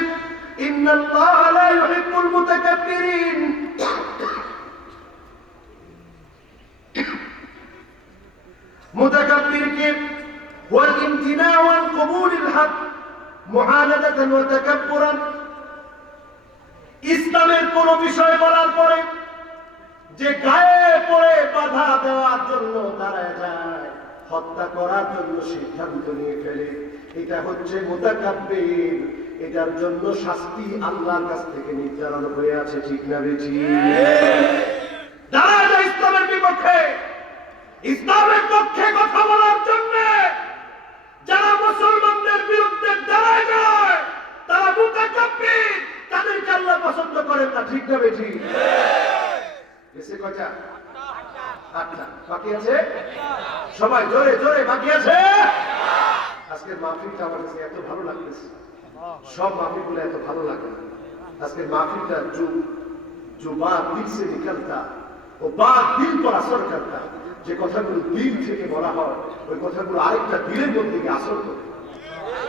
ইন্নাল্লাহা লা ইউহিব্বুল মুতাকাব্বিরিন। মুতাকাব্বির কে? ওয়াল ইমতিনাউ আন কবুলিল হক মুআনাদাতান ওয়া তাকাব্বুরান। ইসলামের কোন বিষয় বলার পরে যে গায়ে পড়ে বাধা দেওয়ার জন্য দাঁড়ায় যায়, হত্যা করার জন্য সিদ্ধান্ত নিয়ে ফেলে, এটা হচ্ছে মুতাকাব্বির। এটার জন্য শাস্তি আল্লাহর কাছ থেকে নির্ধারণ হয়ে আছে। ঠিক না বেঠি? দাঁড়ায় যায় ইসলামের বিপক্ষে, ইসলামের পক্ষে কথা বলার জন্য যারা মুসলমানদের বিরুদ্ধে দাঁড়ায় যায়, তারা মুতাকাব্বির, তাদেরকে আল্লাহ পছন্দ করেন না। ঠিক না বেঠি? এসে কয়টা? ৮টা। বাকি আছে সবাই জোরে জোরে, বাকি আছে। আজকের মাহফিলটা আমার কাছে এত ভালো লাগতেছে, সব মাহফিলগুলো এত ভালো লাগে। আজকের মাহফিলটা जो बात दिल से निकलता वो बात दिल पर असर करता, যে কথাগুলো দিল থেকে বলা হয় ওই কথাগুলো আরেকটা দিলের মধ্যে গিয়ে আসর করে।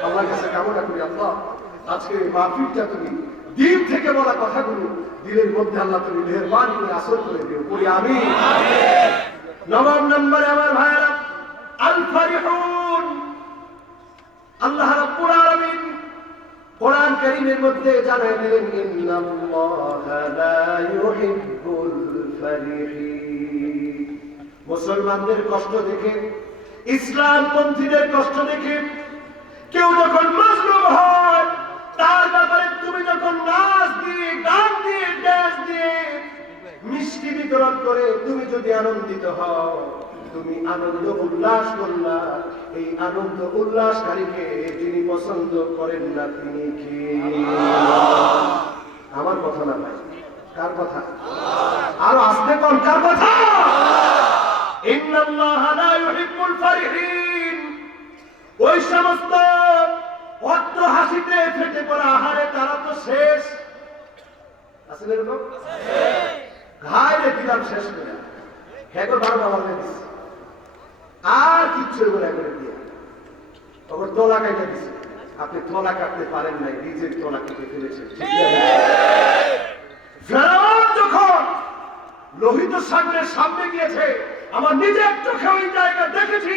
আল্লাহর কাছে কামনা করি, আল্লাহ আজকে এই মাহফিলটা তুমি দিল থেকে বলা কথাগুলো দিলের মধ্যে আল্লাহ তুমি মেহেরবানি করে আসর করে দিও। বলি আমিন। ৯ নম্বরে আমার ভাইরা, আল ফারিহুন। আল্লাহ রাব্বুল আলামিন কোরআন কারীমের মধ্যে জানায় দিলেন, ইন্নাল্লাহা লা ইউহিব্বুল ফারিহিন। মুসলমানদের কষ্ট দেখে, ইসলামপন্থীদের কষ্ট দেখে কেউ যখন মাজলুম হয়, তার ব্যাপারে তুমি যখন নাচ দিয়ে, গান দিয়ে, ডান্স দিয়ে, মিষ্টি বিতরণ করে তুমি যদি আনন্দিত হও, তুমি আনন্দ উল্লাস করলা, এই আনন্দ উল্লাসকারীকে যিনি পছন্দ করেন না তিনি কি? আমার কথা না ভাই, কার কথা? আরো আস্তে কোন, কার কথা? ইন্নাল্লাহা লা ইউহিব্বুল ফারিহিন। ওই সমস্ত অট্ট হাসিতে ফেটে পড়া আহারে তারা তো শেষ। আছে না এরকম? ঘাই রে দিলাম শেষ করে হ্যাঁ ধারণা বলে দিচ্ছে আর কিচ্ছু বলে করে দিয়ে তখন তোলা কাটা দিচ্ছে। আপনি তোলা কাটতে পারেন নাই, নিজের তোলা কেটে ফেলেছেন। ফেরাউন যখন লোহিত সাগরের সামনে গিয়েছে, আমার নিজের চোখে ওই জায়গা দেখেছি,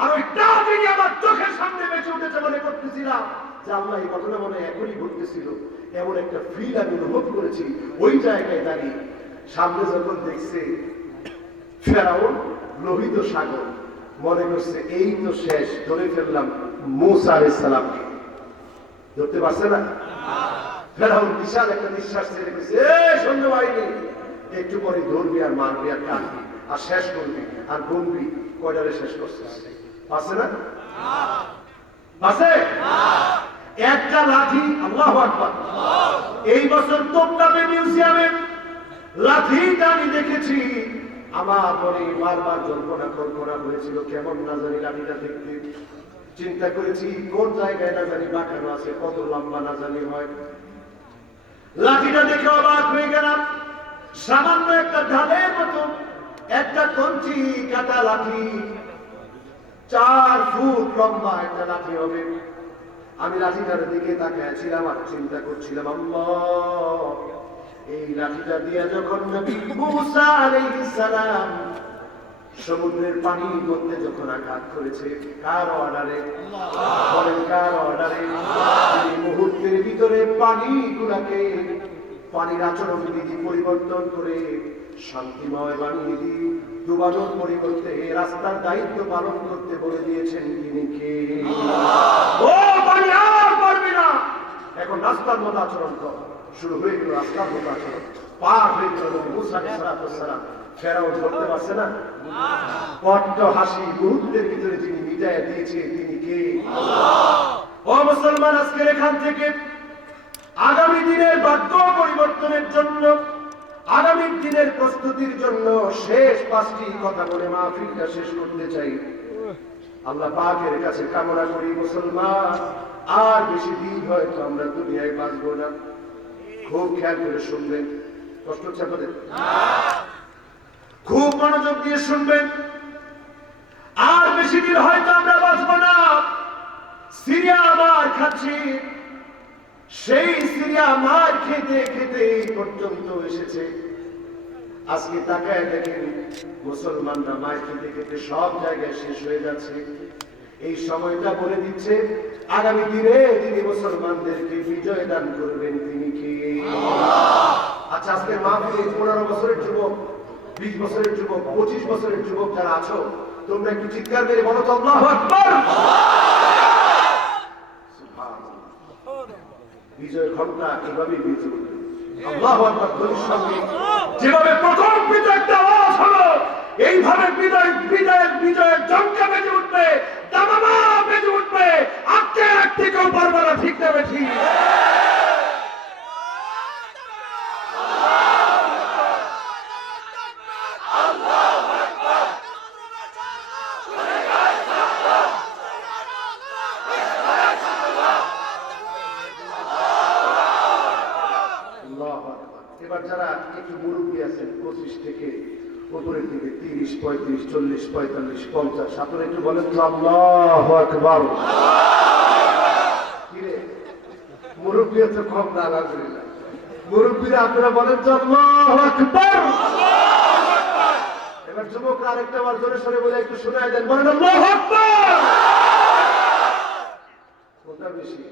আর ওই ডাকিনি আমার চোখের সামনে বেঁচে উঠেছে মনে করতেছিলাম যে আল্লাহ এই ঘটনা মনে এখনই ঘটতেছিল। এমন একটা ফিল আমি অনুভব করেছি ওই জায়গায় দাঁড়িয়ে। সামনে যখন দেখছে ফেরাউন লোহিত সাগর, মনে করছে এই তো শেষ, ধরে ফেললাম মূসা আলাইহিস সালামকে। ধরতে পারছে না? ফেরাউন বিশাল একটা নিঃশ্বাস ছেড়ে গেছে, সৈন্য বাহিনী একটু পরে ধরবি আর মারবি আর কাটবি আর শেষ করবি আর গুনবি, কয়টারে শেষ করছে? পারছে না? পারছে? একটা লাঠি, আল্লাহু আকবার। এই বছর তোপকাপে মিউজিয়ামে লাঠিটা আমি দেখেছি, আমার মনে বারবার কল্পনা হয়েছিল কেমন না জানি লাঠিটা দেখতে। চিন্তা করেছি কোন জায়গায় না জানি বাঁকানো আছে, কত লম্বা না জানি হয়। লাঠিটা দেখে অবাক হয়ে গেলাম। সামান্য একটা ঢালের মতো একটা কঞ্চি কাটা লাঠি, 4 ফুট লম্বা একটা লাঠি হবে। আমি লাঠিটার দিকে তাকিয়েছিলাম আর চিন্তা করছিলাম, আল্লাহ এই লাঠিটা দিয়ে যখন নবী মূসা আলাইহিস সালাম সমুদ্রের পানি মধ্যে যখন আঘাত করেছে, কার অর্ডারে? বলেন কার অর্ডারে? এই মুহূর্তের ভিতরে পানির আচরণ বিধি পরিবর্তন করে শান্তিময় বানিয়ে দিয়ে ডুবানোর পরিবর্তে রাস্তার দায়িত্ব পালন করতে বলে দিয়েছেন তিনি কে? ও পানি আর পারবে না, এখন রাস্তার মতো আচরণ কর। শুরু হয়ে গেল রাস্তার মতো আচরণ, পার হয়ে গেল মূসা আলাইহিস সালাম। ফেরাউন ধরতে পারছে না। কত হাসি মুহূর্তের ভিতরে যিনি মিটাইয়া দিয়েছে তিনি কে? ও মুসলমান, আজকের এখান থেকে আগামী দিনের ভাগ্য পরিবর্তনের জন্য, আগামী দিনের প্রস্তুতির জন্য শেষ 5টি কথা বলে মাহফিলটা শেষ করতে চাই। আল্লাহ পাকের কাছে কামনা করি মুসলমান আর বেশি দিন হয়তো আমরা দুনিয়ায় বাঁচবো না। খুব খেয়াল করে শুনবেন, কষ্ট হচ্ছে আপনাদের? খুব মনোযোগ দিয়ে শুনবেন। আর বেশি দিন হয়তো আমরা বাঁচবো না। সিরিয়া মার খাচ্ছি, সেই সিরিয়া মার খেতে খেতে পর্যন্ত এসেছে। আজকে তাকায় দেখেন মুসলমানরা মার খেতে খেতে সব জায়গায় শেষ হয়ে যাচ্ছে। এই সময়টা বলে দিচ্ছে আগামী দিনে যিনি মুসলমানদেরকে বিজয় দান করবেন তিনি কে? আচ্ছা, আজকের মাহফিলে 15 বছরের যুবক, 20 বছরের যুবক, 25 বছরের যুবক যারা আছো, তোমরা একটু চিৎকার মেরে বলো তো আল্লাহু আকবার। বিজয় ঘন্টা এভাবেই বেজে উঠবে। আল্লাহু আকবার ধ্বনির সঙ্গে যেভাবে প্রথম বিজয় একটা আওয়াজ হলো, এইভাবে বিজয়ের জঙ্কা বেজে উঠবে, দামামা বেজে উঠবে। আজকে রাখতে কেউ পারবে না, ঠিক না বেশি? এবার যারা একটু মুরব্বী আছেন 25 থেকে উপরের দিকে, 30, 35, 40, 45, 50, আপনারা একটু বলেন তো আল্লাহু আকবার। মুরব্বী আছে কম না? আলহামদুলিল্লাহ। মুরব্বীরা আপনারা বলেন তো আল্লাহু আকবার। এবার যুবকরা আরেকটা বার জোরে সরে বলে একটু শোনায় দেন, বলেন আল্লাহু আকবার। কোনটা বেশি?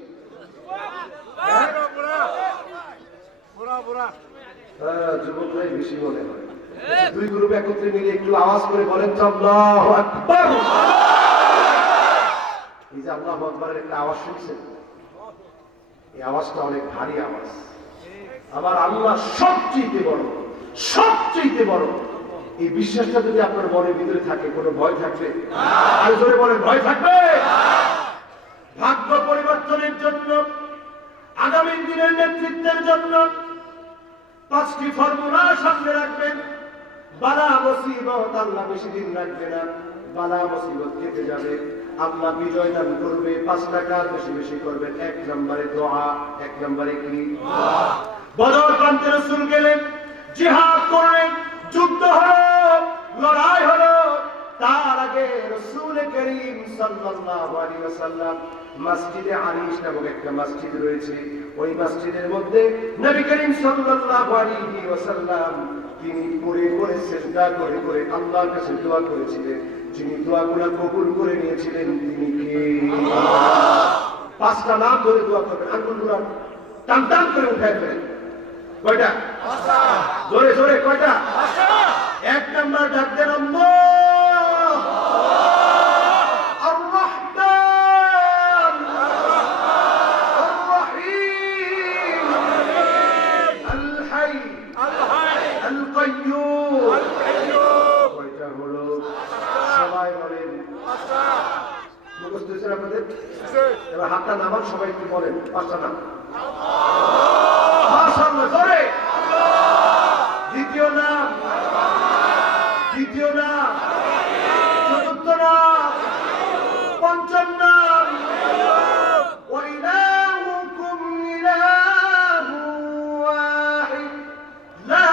যুবকরাই বেশি মনে হয়। দুই গ্রুপ একত্রে মিলে একটু আওয়াজ করে বলেন তো আল্লাহু আকবার। এই যে আল্লাহু আকবারের একটা আওয়াজ শুনছেন, এই আওয়াজটা অনেক ভারী আওয়াজ। আমার আল্লাহ সবচেয়ে বড়, সবচেয়ে বড়। এই বিশ্বাসটা যদি আপনার মনের ভিতরে থাকে, কোনো ভয় থাকবে? আর জোরে বলেন, ভয় থাকবে? ভাগ্য পরিবর্তনের জন্য, আগামী দিনের নেতৃত্বের জন্য 5টি ফর্মুলা সামনে রাখবেন। বালা মুসিবত আল্লাহ বেশি দিন রাখবে না, বালা মুসিবত কেটে যাবে, আল্লাহ বিজয় দান করবে। 5টা কাজ বেশি বেশি করবেন। 1 নম্বরে দোয়া। 1 নম্বরে কি? বদর প্রান্তে রাসূল গেলেন, জিহাদ করলেন, যুদ্ধ হলো, লড়াই হলো। তার আগে রাসূল করিম সাল্লাল্লাহু আলাইহি ওয়াসাল্লাম মসজিদে আরিশ নামক একটা মসজিদ রয়েছে, ওই মসজিদের মধ্যে নবী করিম সাল্লাল্লাহু আলাইহি ওয়াসাল্লাম তিনি পড়ে পড়ে সিজদা করে করে আল্লাহর কাছে দোয়া করেছিলেন। যিনি দোয়াগুলো কবুল করে নিয়েছিলেন তিনি কে? পাঁচটা নাম ধরে দোয়া করবেন, আঙ্গুলগুলো টান টান করে উঠায় ফেলেন। কয়টা? জোরে জোরে কয়টা? এক নাম্বার ডাক দেন আল্লাহ, আর রহমান, আর রহিম, আল হাই, আল কাইয়্যুম। কয়টা হলো? সবাই বলেন। মুখস্থ হয়েছে আপনাদের? এবার হাতটা নামান, সবাই একটু বলেন পাঁচটা নাম। মাশাআল্লাহ, জোরে। দ্বিতীয় নাম, তৃতীয় নাম, চতুর্থ নাম, পঞ্চম নাম। ওয়া ইলাহুকুম ইলাহু ওয়াহিদ, লা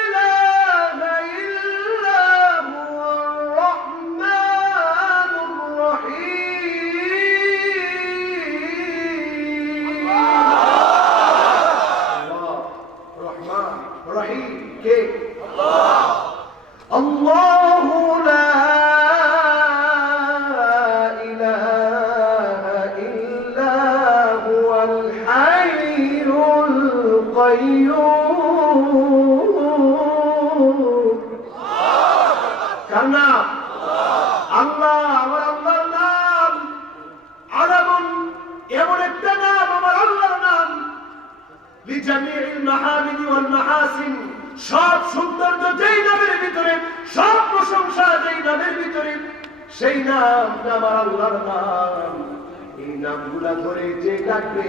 ইলাহা ইল্লা হুয়ার রহমানুর রহিম। রহমান রহিম কে? আল্লাহ। আল্লাহু লা ইলাহা ইল্লা হুয়াল হাইয়ুল কাইয়্যুম। কার নাম? আল্লাহ। আমার আল্লাহর নাম আলামুন, এমন একটা নাম আমার আল্লাহর নাম, লিজামিউল মাহামিদি ওয়াল মাহাসিন, সব সৌন্দর্য যেই নামের ভিতরে, সব প্রশংসা যেই নামের ভিতরে, সেই নামটা আমার আল্লাহর নাম। এই নামগুলা ধরে যে ডাকবে,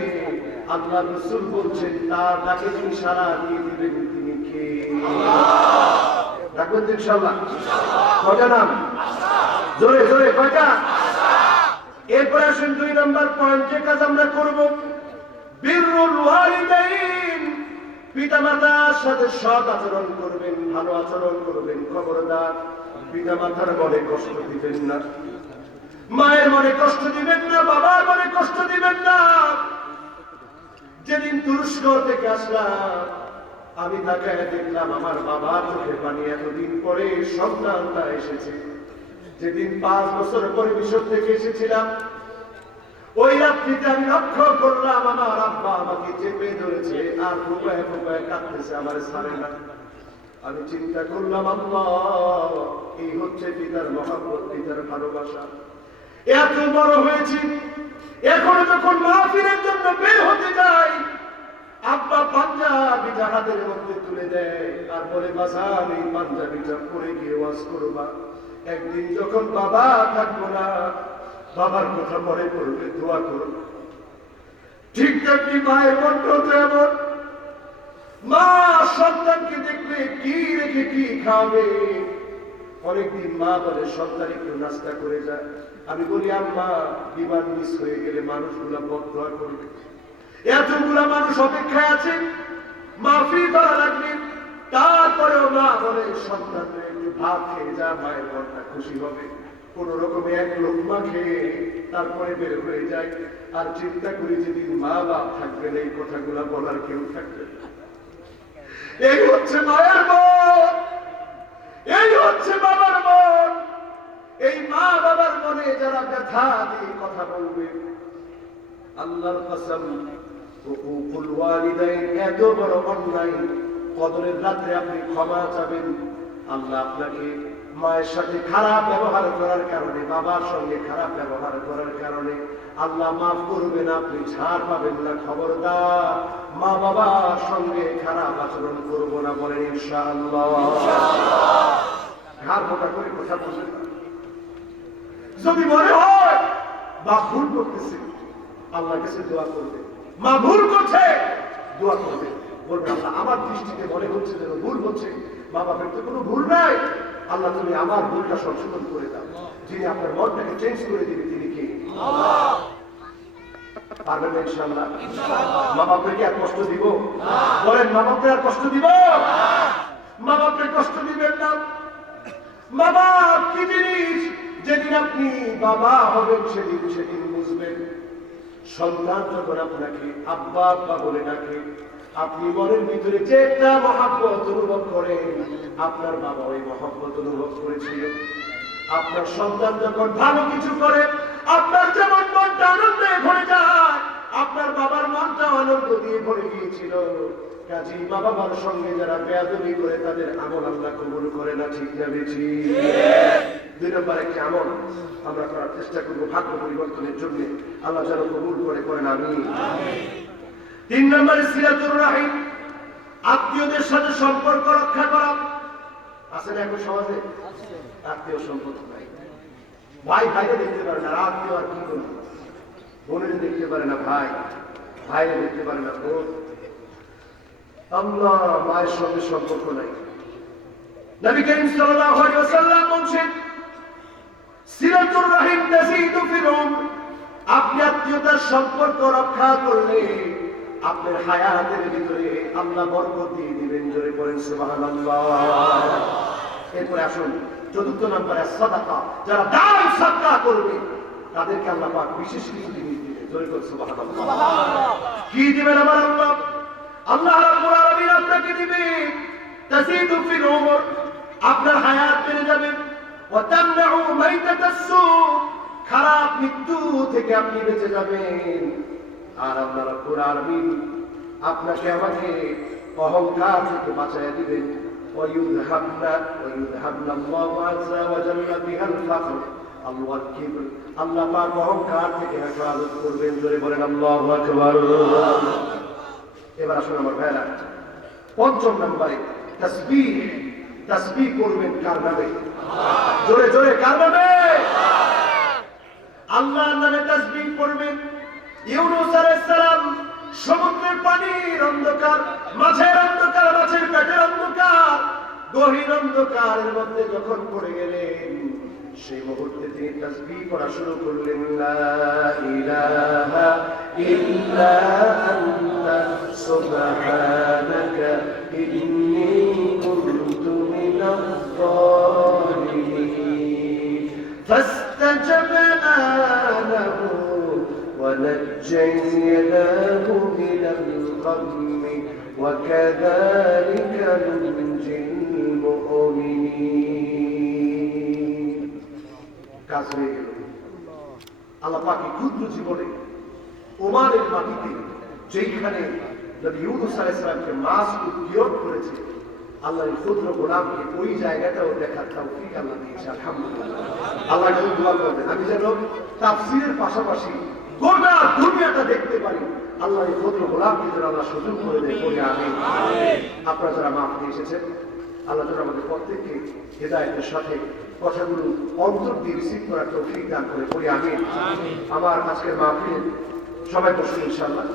আল্লাহ রাসূল বলছেন তার ডাকে তিনি সাড়া দিয়ে দিবেন। তিনি কে? ডাকবেন তো ইনশাআল্লাহ। কয়টা নাম? জোরে জোরে কয়টা? এরপরে আসেন দুই নাম্বার পয়েন্ট, যে কাজ আমরা করব, বিররুল ওয়ালিদাইন, পিতামাতার সাথে সৎ আচরণ করবেন, ভালো আচরণ করবেন। খবরদার পিতামাতার মনে কষ্ট দিবেন না, মায়ের মনে কষ্ট দিবেন না, বাবার মনে কষ্ট দিবেন না। যেদিন তুরস্ক থেকে আসলাম, আমি তাকায় দেখলাম আমার বাবার চোখে পানি, এতদিন পরে সন্তানটা এসেছে। যেদিন 5 বছর পরে মিশর থেকে এসেছিলাম, ওই রাত্রিতে আমি লক্ষ্য করলাম আমার আব্বা আমাকে চেপে ধরেছে আর ফুপায় ফুপায় কাঁদতেছে, আমার ছাড়ে না। আমি চিন্তা করলাম, আল্লাহ, এই হচ্ছে পিতার মহব্বত, পিতার ভালোবাসা। এত বড় হয়েছি, এখন যখন মাহফিলের জন্য বের হতে যাই, আব্বা পাঞ্জাবিটা হাতের মধ্যে তুলে দেয় আর বলে, বাজান এই পাঞ্জাবিটা পরে গিয়ে ওয়াজ করবা। একদিন যখন বাবা থাকবো না, বাবার কথা মনে করবে, দোয়া করবে। ঠিক তেমনি মায়ের মনটা এমন, মা সন্তানকে দেখলে কি রেখে কি খাবে। অনেকদিন মা বলে, সন্তান একটু নাস্তা করে যায়। আমি বলি, আম্মা বিমান মিস হয়ে গেলে মানুষগুলা বদদোয়া করবে, এতগুলা মানুষ অপেক্ষায় আছে, মাফি করা লাগবে। তারপরেও মা বলে, সন্তান একটু ভাত খেয়ে যা, মায়ের মনটা খুশি হবে। কোন রকমে এক লোকমা খেয়ে তারপরে বের হয়ে যায়। আর চিন্তা করি, যেদিন মা বাপ থাকবেন, এই কথাগুলা বলার কেউ থাকবে না। এই হচ্ছে মায়ের মন, এই হচ্ছে বাবার মন। এই মা বাবার মনে যারা ব্যথা দিয়ে কথা বলবে, আল্লাহর কসম, উকুল ওয়ালিদাইন এত বড় অন্যায়। কদরের রাত্রে আপনি ক্ষমা চাবেন, আল্লাহ আপনাকে মায়ের সাথে খারাপ ব্যবহার করার কারণে, বাবার সঙ্গে খারাপ ব্যবহার করার কারণে আল্লাহ মাফ করবেন, আপনি ছাড় পাবেন না। খবরদার মা বাবার সঙ্গে খারাপ আচরণ করবো না, বলেন ইনশাআল্লাহ। ঘাড় মোটা করে কথা বলবেন না। যদি মনে হয় বা ভুল করতেছে, আল্লাহর কাছে দোয়া করবে। মা ভুল করছে, দোয়া করবে, বলবে, আল্লাহ আমার দৃষ্টিতে মনে হচ্ছে যেন ভুল হচ্ছে, মা বাবার তো কোনো ভুল নাই, আল্লাহ তুমি আমার ভুলটা সংশোধন করে দাও। যিনি আপনার মনটাকে চেঞ্জ করে দিবে তিনি কে? আল্লাহ। পারবেন না ইনশাআল্লাহ? মা বাপকে আর কষ্ট দিব? বলেন, মা বাপকে আর কষ্ট দিব? মা বাপকে কষ্ট দিবেন না। মা বাপ কি জিনিস, যেদিন আপনি বাবা হবেন সেদিন বুঝবেন। সন্তান যখন আপনাকে আব্বা আব্বা বলে ডাকে, আপনি মনের ভিতরে যে একটা মহব্বত অনুভব করেন, আপনার বাবা ওই মহব্বত অনুভব করেছিল। আপনার সন্তান যখন ভালো কিছু করে, আপনার যেমন মনটা আনন্দে ভরে যায়, আপনার বাবার মনটা আনন্দ দিয়ে ভরে গিয়েছিল। কাজী মা বাবার সঙ্গে যারা বেয়াদবি করে, তাদের আমল আল্লাহ কবুল করে না, ঠিক না বেশি? 2 নম্বর একটি আমল আমরা করার চেষ্টা করবো ভাগ্য পরিবর্তনের জন্য, আল্লাহ যেন কবুল করে, করেন আমিন। 3 নম্বরে সিলাতুর রাহিম, আত্মীয়দের সাথে সম্পর্ক রক্ষা করা। আছে না এখন সমাজে? আত্মীয় সম্পর্ক নাই, ভাই ভাইকে দেখতে পারে না, আত্মীয় আর কি করবে? বোনের দেখতে পারে না ভাই, ভাইরে দেখতে পারে না বোন। আল্লাহ মায়ের সঙ্গে সম্পর্ক নাই। নবী করিম সাল্লাল্লাহু আলাইহি ওয়াসাল্লাম বলেন, সিলাতুর রাহিম তাজিদু ফিল উমর, আপনি আত্মীয়তার সম্পর্ক রক্ষা করলে আপনার হায়াতের ভিতরে আল্লাহ বরকত দিয়ে দিবেন। জোরে বলেন সুবহানাল্লাহ। এরপরে আসুন 4 নম্বরে সাদাকা, যারা দান সাদকা করবে তাদেরকে আল্লাহ পাক বিশেষ কিছু জিনিস দিবেন। জোরে বলেন সুবহানাল্লাহ। কি দিবেন আমার আল্লাহ? আল্লাহ রাব্বুল আলামিন আপনাকে দিবেন তাজিদু ফিল উমর, আপনার হায়াত বেড়ে যাবে। ওয়া তামনাউ মাইতাতাস সু, খারাপ মৃত্যু থেকে আপনি বেঁচে যাবেন। আর আল্লাহ রাব্বুল আলামিন আপনাকে আমাকে অহংকার থেকে বাঁচায় দিবেন। ওয়ায়ুযহাবনা আল্লাহু আযজা ওয়া জাল্লা বিহাল ফাখর আল কিবর, আল্লাহ পাক অহংকার থেকে হেফাজত করবেন। জোরে বলেন আল্লাহু আকবার। এবার আসুন আমার ভাইরা, 5 নম্বরে তাসবিহ। তাসবিহ করবেন কার নামে? জোরে জোরে কার নামে? আল্লাহর নামে তাসবিহ করবেন। ইউনূস আলাইহিস সালাম সমুদ্রের পানির অন্ধকার, মাছের অন্ধকার, মাছের পেটের অন্ধকার, গহীন অন্ধকারের মধ্যে যখন পড়ে গেলেন, সেই মুহূর্তে তিনি তাসবিহ করা শুরু করলেন। লা ইলাহা ইল্লা আনতা সুবহানাকা ইন্নী কুনতু মিনাজ জালিমিন। ফাস্তাজাবনা লাহু ওয়া নাজ্জায়নাহু মিনাল গাম্মি ওয়া কাযালিকা নুনজিল মুমিনিন। কাজ হয়ে গেল। আল্লাহ পাক ক্ষুদ্র জীবনে ওমানের মাটিতে যেখানে নবী ইউনূস আলাইহিস সালামকে মাছ উদ্ধার করেছে, আল্লাহর ক্ষুদ্র গোলামকে ওই জায়গাটাও দেখার তৌফিক আল্লাহ দিয়েছে। আলহামদুলিল্লাহ। আল্লাহ যদি দোয়া করবেন আমি যেন তাফসীরের পাশাপাশি গোটা দুনিয়াটা দেখতে পারি, আল্লাহর ক্ষুদ্র গোলামকে যেন আল্লাহ সুযোগ করে দেয়, বলি আমিন। আপনারা যারা মাফ দিয়ে এসেছেন, আল্লাহ যেন আমাদের প্রত্যেককে হেদায়েতের সাথে কথাগুলো অন্তর দিয়ে রিসিভ করার তৌফিক দান করে, বলি আমিন। আমার আজকের মাহফিল সবাই বসুন ইনশাআল্লাহ।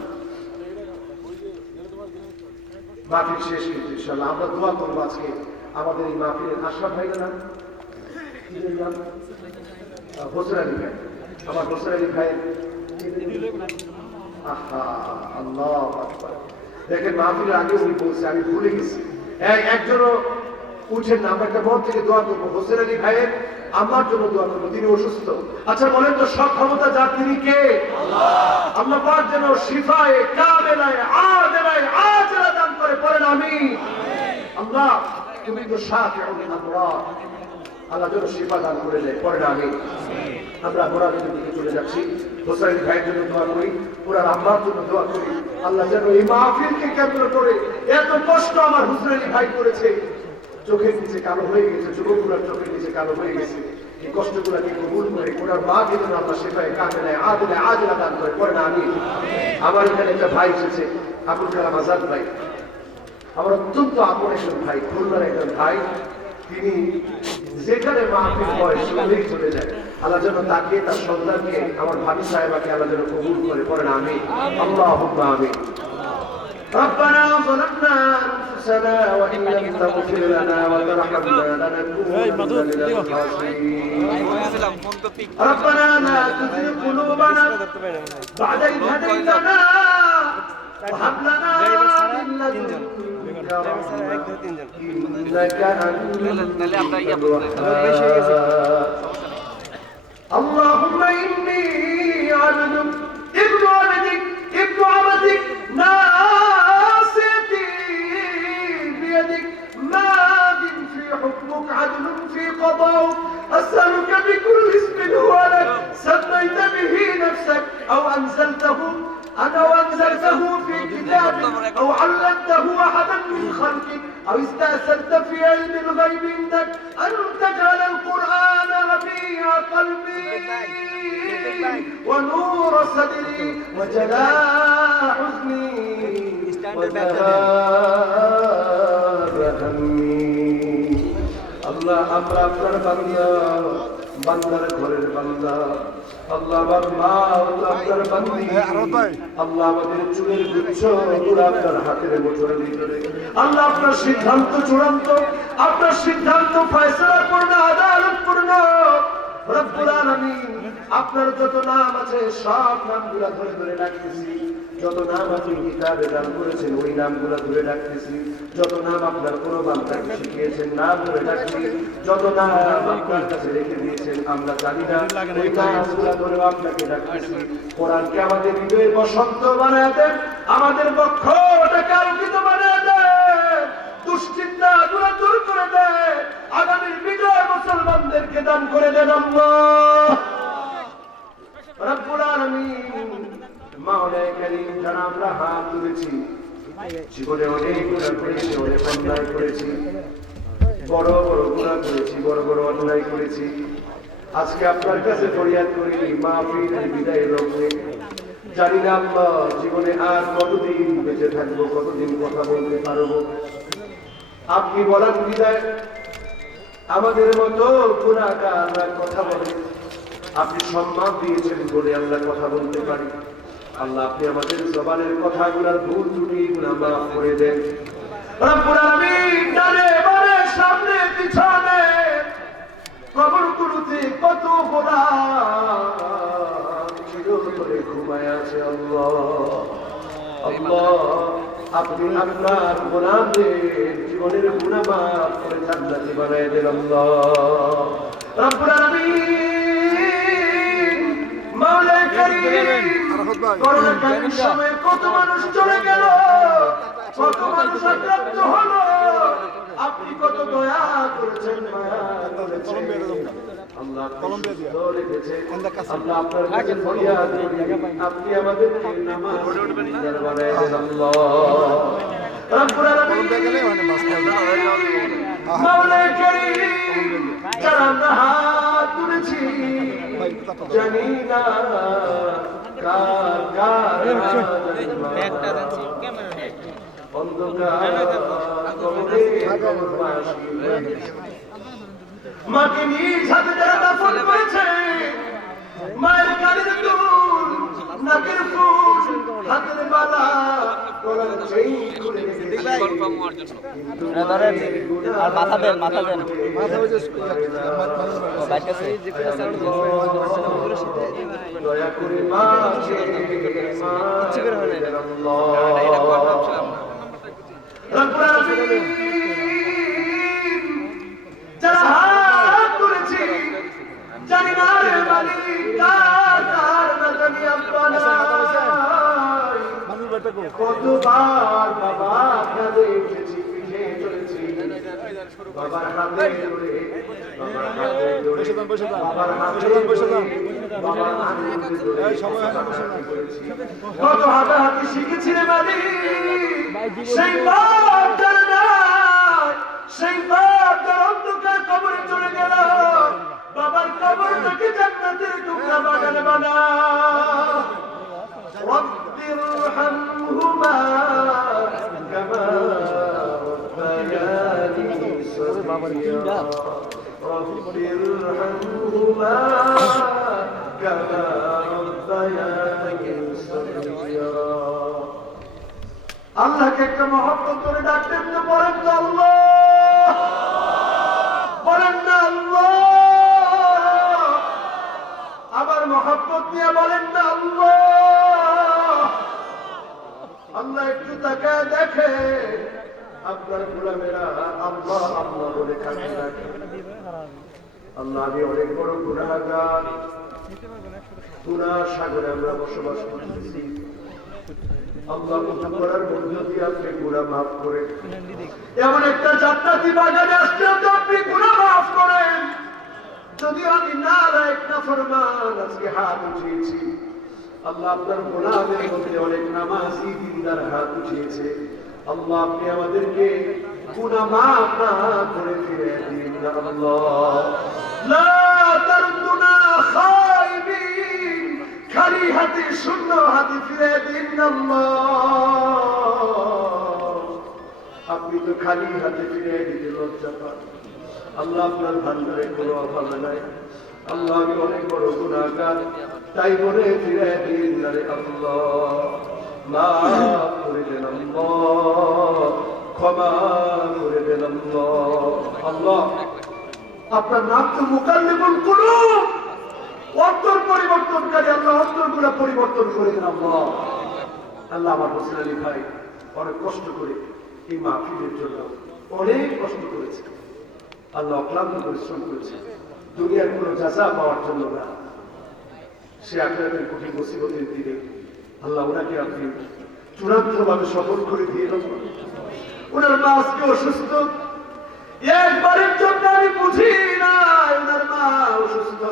মাহফিল শেষ কিন্তু ইনশাআল্লাহ আমরা দোয়া করবো আজকে আমাদের এই মাহফিলের আশরাফ ভাইরা নাম হোসেন আলী ভাই, আমার হোসেন আলী ভাই। আল্লাহ দেখেন, মাহফিলের আগে উনি বলছে, আমি ভুলে গেছি। একজনও উঠেন না, আমরা একটা মন থেকে দোয়া করবো হোসেন আলী ভাইয়ের আমার জন্য দোয়া করবো, তিনি অসুস্থ। আচ্ছা বলেন তো, সব ক্ষমতা যার তিনি কে? আল্লাহ পাক যেন শিফায়ে কামেলায়ে আজলায়ে আজলা দান করে, পড়েন আমিন। আল্লাহ তুমি তো শাফিউল আমরাদ, আল্লাহ যেন শিফা দান করে দেয়, পড়েন আমিন। আমরা মোনাজাতের দিকে চলে যাচ্ছি। হোসেন আলী ভাইয়ের জন্য দোয়া করি, ওনার আম্মার জন্য দোয়া করি। আল্লাহ যেন এই মাহফিলকে কেন্দ্র করে এত কষ্ট আমার হোসেন আলী ভাই করেছে, চোখের নিচে কালো হয়ে গেছে, যুবকগুলার চোখের নিচে কালো হয়ে গেছে, এই কষ্টগুলাকে কবুল করে ওনার মা যেন আল্লাহ শিফায়ে কামেলায়ে আজলায়ে আজলা দান করে, পড়েন আমিন। আমার এখানে একটা ভাই এসেছে, আবুল কালাম আজাদ ভাই, আমার অত্যন্ত আপন একজন ভাই, খুলনার একজন ভাই। তিনি যেখানে মাহফিল হয় সেখানেই চলে যায়। আল্লাহ যেন তাকে, তার সন্তানকে, আমার ভাবি সাহেবাকে আল্লাহ যেন কবুল করে, পড়েন আমিন। আল্লাহুম্মা আমিন। ربنا ظلمنا أنفسنا وإن لم تغفر لنا وترحمنا لنكونن من الخاسرين ربنا لا تزغ قلوبنا بعد إذ هديتنا وهب لنا من لدنك رحمة إنك أنت الوهاب اللهم إني عبدك ابن عبدك ابن عبدك ناصيتي بيدك ماض في حكمك عدل في قضاؤك أسألك بكل اسم هو لك سميت به نفسك أو أنزلته في كتابك أو علمته أحدا من خلقك أو استأثرت في علم الغيب عندك أن تجعل القرآن ربيع قلبي ونور صدري وجلاء حزني وذهاب همي الله আমরা আপনার বান্দা বান্দার ঘরের বান্দা আল্লাহ আমার মা আপনার বান্দি আল্লাহ আমাদের চুলের গুচ্ছ ওগুলো আপনার হাতের মুঠোর ভিতরে আল্লাহ আপনার সিদ্ধান্ত চূড়ান্ত আপনার সিদ্ধান্ত ফয়সালা পূর্ণ আদালত পূর্ণ রব্বুল আলামিন আপনার যত নাম আছে সব নামগুলো ধরে ধরে ডাকতেছি যত নাম আপনি কিতাবে দান করেছেন ওই নামগুলো ধরে ডাকতেছি যত নাম আপনার কোনো বান্দাকে শিখিয়েছেন নাম ধরে ডাকছি যত নাম আপনার কাছে রেখে দিয়েছেন আমরা জানি না ওই নামগুলো ধরে আপনাকে ডাকতেছি কোরআনকে আমাদের হৃদয়ে বসন্ত বানায় দেন আমাদের বক্ষটাকে আলোকিত বানায় দেন দুশ্চিন্তা দূর করে দেন আগামীর বিজয় মুসলমানদেরকে দান করে দেন আল্লাহ রব্বুল আলামিন মাওলানা কারীম যারা আমরা হাত তুলেছি জীবনে অনেক গুনাহ করেছি অনেক অন্যায় করেছি বড় বড় গুনাহ করেছি বড় বড় অন্যায় করেছি আজকে আপনার কাছে ফরিয়াদ করি মাহফিলের বিদায়ের লগ্নে জানি না আল্লাহ জীবনে আর কতদিন বেঁচে থাকবো কতদিন কথা বলতে পারবো আপনি বলার বিদায় আমাদের মতো গুনাহগাররা কথা বলে আপনি সম্মান দিয়েছেন বলে আমরা কথা বলতে পারি আল্লাহ আপনি আমাদের জবানের কথাগুলোর ভুল ত্রুটিগুলো মাফ করে দেন রব্বুল আলামিন ডানে বামে সামনে পিছনে কবরগুলোতে কত গোলাম চিরতরে ঘুমায় আছে আল্লাহ আল্লাহ আপনি আপনার গোলামদের জীবনের গুনাহ মাফ করে জান্নাতি বানায় দেন আল্লাহ রব্বুল আলামিন মাওলা কারীম করোনাকালীন সময়ে কত মানুষ চলে গেল কত মানুষ আক্রান্ত হলো আপনি কত দয়া করেছেন মায়া করেছেন আল্লাহ কলম্বিয়া দিয়া আল্লাহ আপনার কাছে ফরিয়াদ করি আপনি আমাদের নামাজ দরবারে আল্লাহ রব্বুল আলামিন মাওলা কারীম যারা আমরা হাত তুলেছি জানি না কার কার একটা আছে ক্যামেরা অন্ধকার কবরে কবরবাসী মাকে নিজ হাতে যারা দাফন করেছে মায়ের কানের দুল নাকের ফুল হাতের বালা গলার চেইন খুলে রেখেছে আর মাথা দেন মাথা ওই যে বাইকাছে যে কোনো সাউন্ড দয়া করে মাকে ইচ্ছে করে হয় না এটা কোয়ার্টার ছিলাম না রব্বুল আলামিন যারা হাত তুলেছি জানি না রে মালিক কার না জানি আপনারা কতবার বাবা কাঁদে উঠেছি পিঠে চলেছি বাবার হাতে ধরে বাবার হাতে ধরে বাবার হাতে ধরে বাবার হাতে ধরে কত হাতাহাতি শিখেছি রে মালিক সেই বাপ যার নাই সেই বাপ যার অন্ধকার কবরে চলে গেল বাবার কবরটাকে জান্নাতের টুকরা বাগানে বানা রব্বির হামহুমা কামা রব্বায়ানি সগীরা রব্বির হামহুমা কামা রব্বায়ানি সগীরা আল্লাহকে একটা মহব্বত করে ডাকতেন তো বলেন না আল্লাহ, বলেন না আল্লাহ, আবার মহব্বত নিয়ে বলেন না আল্লাহ। আল্লাহ একটু তাকায় দেখে আপনার গোলামেরা আল্লাহ আল্লাহ বলে কাজে রাখে। আল্লাহ, আমি অনেক বড় গুনাহগার, গুনাহ সাগরে আমরা বসবাস করতেছি। আল্লাহ উজু করার মধ্য দিয়ে আপনি গুনাহ মাফ করে এমন একটা জান্নাতি বাগানে আসলে তো আপনি গুনাহ মাফ করেন। যদিও আমি নালায়েক নাফরমান আজকে হাত উঠিয়েছি, আল্লাহ আপনার গোলামের মধ্যে অনেক নামাজি দিনদার হাত উঠিয়েছে। আল্লাহ আপনি আমাদেরকে গুনাহ মাফ না করে ফিরে দিন না আল্লাহ। লা তারুনা খাইবিন, খালি হাতে শূন্য হাতে ফিরে দিন না আল্লাহ। আপনি তো খালি হাতে ফিরে দিতে লজ্জা পান। আল্লাহ আপনার ভান্ডারে কোনো অভাব নাই। আল্লাহ আমি অনেক বড় গুনাহগার, তাই বলে ফিরে দিন না রে আল্লাহ। মাফ করে দেন আল্লাহ, ক্ষমা করে দেন আল্লাহ। আল্লাহ আপনার নাম তো মুকাল্লিবুল কুলুব, অন্তর পরিবর্তনকারী। আল্লাহ অন্তরগুলো পরিবর্তন করে দেন আল্লাহ। আল্লাহ আমার হোসেন আলী ভাই অনেক কষ্ট করে এই মাহফিলের জন্য অনেক কষ্ট করেছে। আল্লাহ অক্লান্ত পরিশ্রম করেছে, দুনিয়ার কোনো যাচা পাওয়ার জন্য না। সে আখিরাতের কঠিন মুসিবতের দিনে আল্লাহ ওনাকে আপনি চূড়ান্ত ভাবে সফল করে দিয়ে দেন। ওনার মা আজকে অসুস্থ, একবারের জন্য আমি বুঝি না ওনার মা অসুস্থ,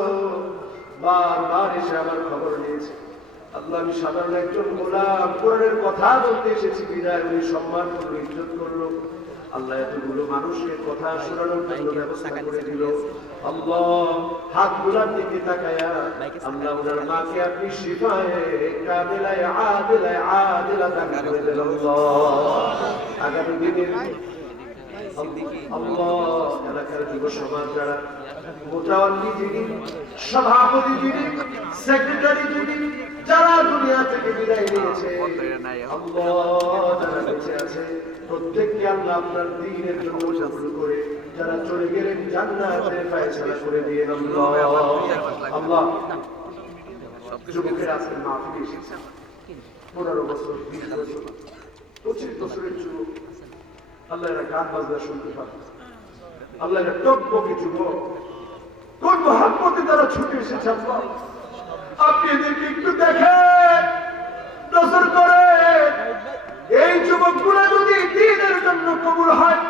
বারবার এসে আমার খবর নিয়েছে। আল্লাহ আমি সাধারণ একজন গোলাম, কোরআনের কথা বলতে এসেছি বিদায় উনি সম্মান করলো, ইজ্জত করলো। আল্লাহ এতগুলো মানুষের কথা শোনানোর জন্য ব্যবস্থা করে দিল। আল্লাহ হাত গুলার দিকে তাকায়া আল্লাহ ওনার মাকে আপনি শিফায়ে কামিলায়ে আদিলা দান করে দেন আল্লাহ। আগামী দিনের আল্লাহ এলাকার যুব সমাজ যারা মোতাওয়াল্লি যিনি, সভাপতি যিনি, সেক্রেটারি যিনি, যারা দুনিয়া থেকে বিদায় নিয়েছে, আল্লাহ যারা বেঁচে আছে প্রত্যেককে আল্লাহ আপনার দ্বীনের জন্য কবুল করে যারা চলে গেলেন জান্নাতের ফয়সালা করে দিয়ে আল্লাহ। আল্লাহ যুবকের আজকে মাহফিলে এসেছে 15 বছর 20 বছর 25 বছরের যুবক। আল্লাহ এরা গান বাজনা শুনতে পাবে, আল্লাহ এরা টকবকে যুবক, কোন মহাব্বতে তারা ছুটে এসেছে। আল্লাহ আপনি এদেরকে একটু দেখেন, নজর করেন। এই যুবকগুলো যদি দ্বীনের জন্য কবুল হয়,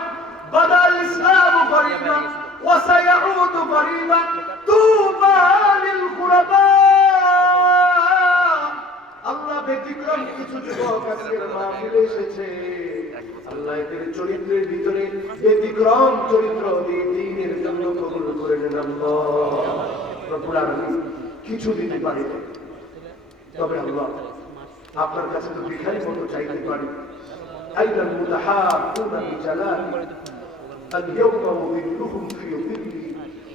বাদাল ইসলামু গরীবান ওয়া সায়াউদু গরীবান তুবা লিল গুরাবা। আল্লাহ ব্যতিক্রম কিছু যুবক আজকের মাহফিলে এসেছে, আল্লাহ এদের চরিত্রের ভিতরে ব্যতিক্রম চরিত্র দিয়ে দ্বীনের জন্য কবুল করে নেন আল্লাহ। রব্বুল আলামিন কিছু দিতে পারি না, তবে আল্লাহ আপনার কাছে তো ভিখারি মতো চাইতে পারি। আইনাল মুতাহাবুনা বিজালালি আল-ইয়াওমা উযিল্লুহুম ফি যিল্লি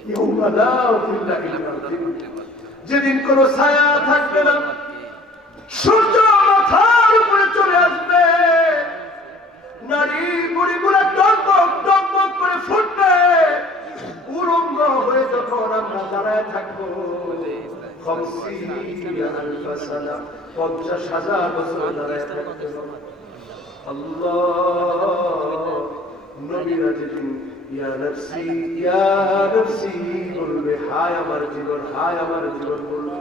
ইয়াওমা লা যিল্লা ইল্লা যিল্লি। যেদিন কোনো ছায়া থাকবে না, সূর্য মাথার উপরে চলে আসবে, নারী বুড়িগুলো টকবক টকবক করে ফুটবে, উলঙ্গ হয়ে যখন আমরা দাঁড়ায় থাকবো 50,000 বছর দাঁড়ায় থাকতে হবে। আল্লাহ নবীরা যেদিন ইয়া নফসি বলবে, হায় আমার জীবন, হায় আমার জীবন বলবে।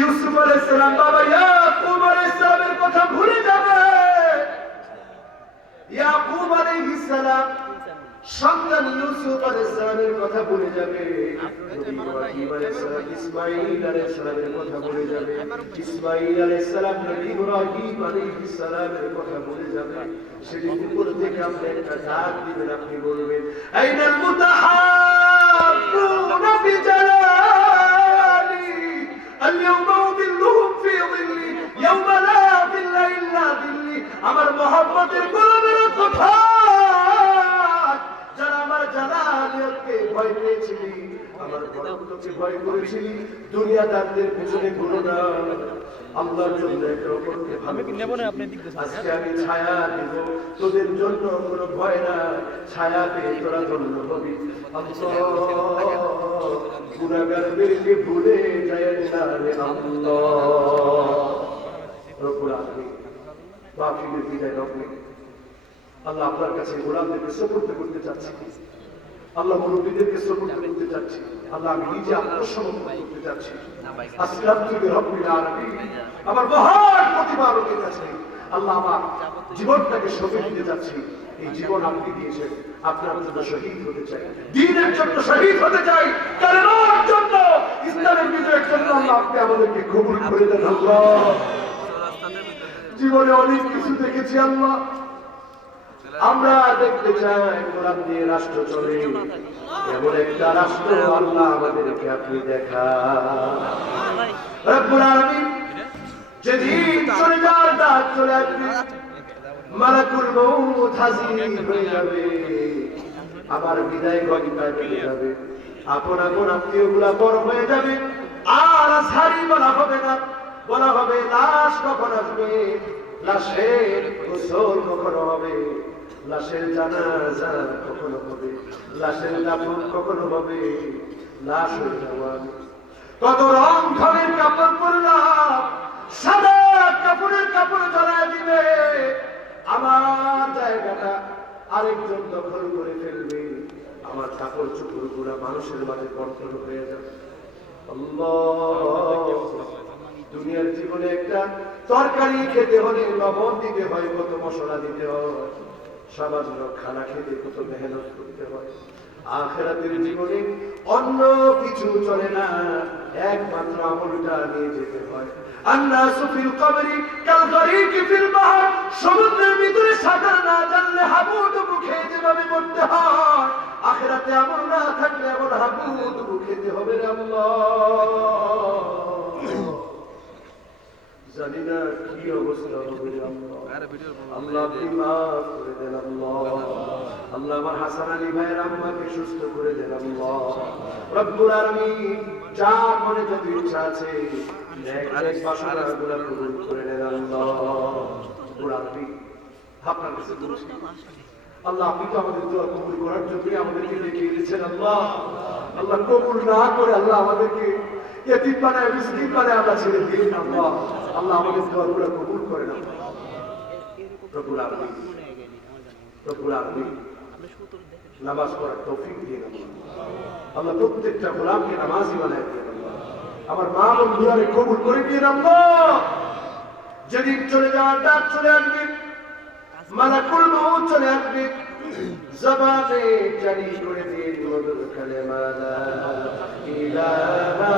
ইউসুফ আলাইহিস সালাম বাবা ইয়াকুব আলাইহিস সালামের কথা ভুলে যাবে। ইয়াকুব আলাইহিস সালাম সন্তান ইউসুফ আলাইহিস সালামের কথা ভুলে যাবে। নবী ইব্রাহিম আলাইহিস সালাম ইসমাঈল আলাইহিস সালামের কথা ভুলে যাবে। ইসমাঈল আলাইহিস সালাম নবী ইব্রাহিম আলাইহিস সালামের কথা ভুলে যাবে। সেদিন উপর থেকে আপনি একটা ডাক দিবেন, আপনি বলবেন আইনাল মুতাহাব্বুনা বিজালালি আল-ইয়াওমা উযিল্লুহুম ফি যিল্লি ইয়াওমা লা যিল্লা ইল্লা যিল্লি। আমার মহব্বতের গোলামেরা কোথায়? যারা আমার জালালিয়াতকে ভয় পেয়েছিলি, আমার বরকতকে ভয় করেছিলি, দুনিয়াদারদের পেছনে ঘুরো না। আল্লাহর জন্য একে অপরকে আমি কি নেব না আপনি ভালোবেসেছি। দিক দিয়ে আজকে আমি ছায়া দিব তোদের জন্য কোনো ভয় না, ছায়া পেয়ে তোরা ধন্য হবি। গুনাহগারদেরকে ভুলে যায় না রে আল্লাহ। রব্বুল আলামিন মাহফিলের বিদায় লগ্নে আল্লাহ আপনার কাছে গোলামদেরকে সুপর্দ করতে চাচ্ছি, আল্লাহ মুরব্বীদেরকে সুপর্দ করতে চাচ্ছি, আল্লাহ আমি নিজে আত্মসমর্পণ করতে চাচ্ছি। আসলামতু লিরাব্বিল আলামিন, আমার মহান প্রতিপালকের কাছে আল্লাহ আমার জীবনটাকে সঁপে দিতে চাচ্ছি। এই জীবন আপনি দিয়েছেন, আপনার জন্য শহীদ হতে চাই, দ্বীনের জন্য শহীদ হতে চাই, কালেমার জন্য, ইসলামের বিজয়ের জন্য। আল্লাহ আপনি আমাদেরকে কবুল করে দেন আল্লাহ। জীবনে অনেক কিছু দেখেছি আল্লাহ, আমরা দেখতে চাই কোরআন দিয়ে রাষ্ট্র চলে, এমন একটা রাষ্ট্র আল্লাহ আমাদেরকে আপনি দেখান। রব্বুল আলামিন যেদিন চলে যাওয়ার ডাক চলে আসবে, মালাকুল মউত হাজির হয়ে যাবে, আবার বিদায় ঘণ্টায় বেজে যাবে, আপন আপন আত্মীয়গুলা বড় হয়ে যাবে, আর আজহারি বলা হবে না, বলা হবে লাশ কখন আসবে, লাশের গোসল কখন হবে, লাশের জানাজা কখন হবে, লাশের দাফন কখন হবে, লাশ হয়ে যাওয়া। কত রং ধরনের কাপড় পরলাম, সাদা কাপড়ের কাপড় জ্বালায় দিবে, আমার জায়গাটা আরেকজন দখল করে ফেলবে, আমার কাপড় চোপড় গুলা মানুষের মাঝে বন্টন হয়ে যাবে। আল্লাহ, দুনিয়ার জীবনে একটা তরকারি খেতে হলে লবণ দিতে হয়, কত মশলা দিতে হয়, সামান্য খানা খেতে কত মেহনত করতে হয়। আখিরাতের জীবনে অন্য কিছু চলে না, একমাত্র আমলটা নিয়ে যেতে হয়। আন্নাসু ফিল কবরি কাল গরিকি ফিল বাহর, সমুদ্রের ভিতরে সাঁতার না জানলে হাবুডুবু খেয়ে যেভাবে মরতে হয়, আখিরাতে আমল না থাকলে এমন হাবুডুবু খেতে হবে রে আল্লাহ। জানি না কি অবস্থা হবে আল্লাহ, আল্লাহ আপনি মাফ করে দেন আল্লাহ। আল্লাহ আমার হাসান আলী ভাইয়ের আম্মাকে সুস্থ করে দেন আল্লাহ। রব্বুল আলামিন যার মনে যত ইচ্ছা আছে নেক বাসনাগুলো পূরণ করে দেন আল্লাহ। রব্বুল আলামিন আপনার কাছে বলছি আল্লাহ, আপনি তো আমাদের দোয়া কবুল করার জন্যই আমাদেরকে দেখিয়ে দিয়েছেন আল্লাহ। আল্লাহ কবুল না করে আল্লাহ আমাদেরকে এতিম বানায়, মিসকিন বানায় আমরা ছেড়ে দিন না আল্লাহ। আল্লাহ আমাদের দোয়াগুলো কবুল করে না। রব্বুল আলামিন, রব্বুল আলামিন নামাজ পড়ার তৌফিক দিন আল্লাহ। প্রত্যেকটা গোলামকে নামাজি বানায় দিন আল্লাহ। আমার মা বন্ধুরারে কবুল করে দিন আল্লাহ। যেদিন চলে যাওয়ার ডাক চলে আসবে, মালাকুল মউত চলে আসবে, জবানে জারি করে দিন মধুর কালেমা লা ইলাহা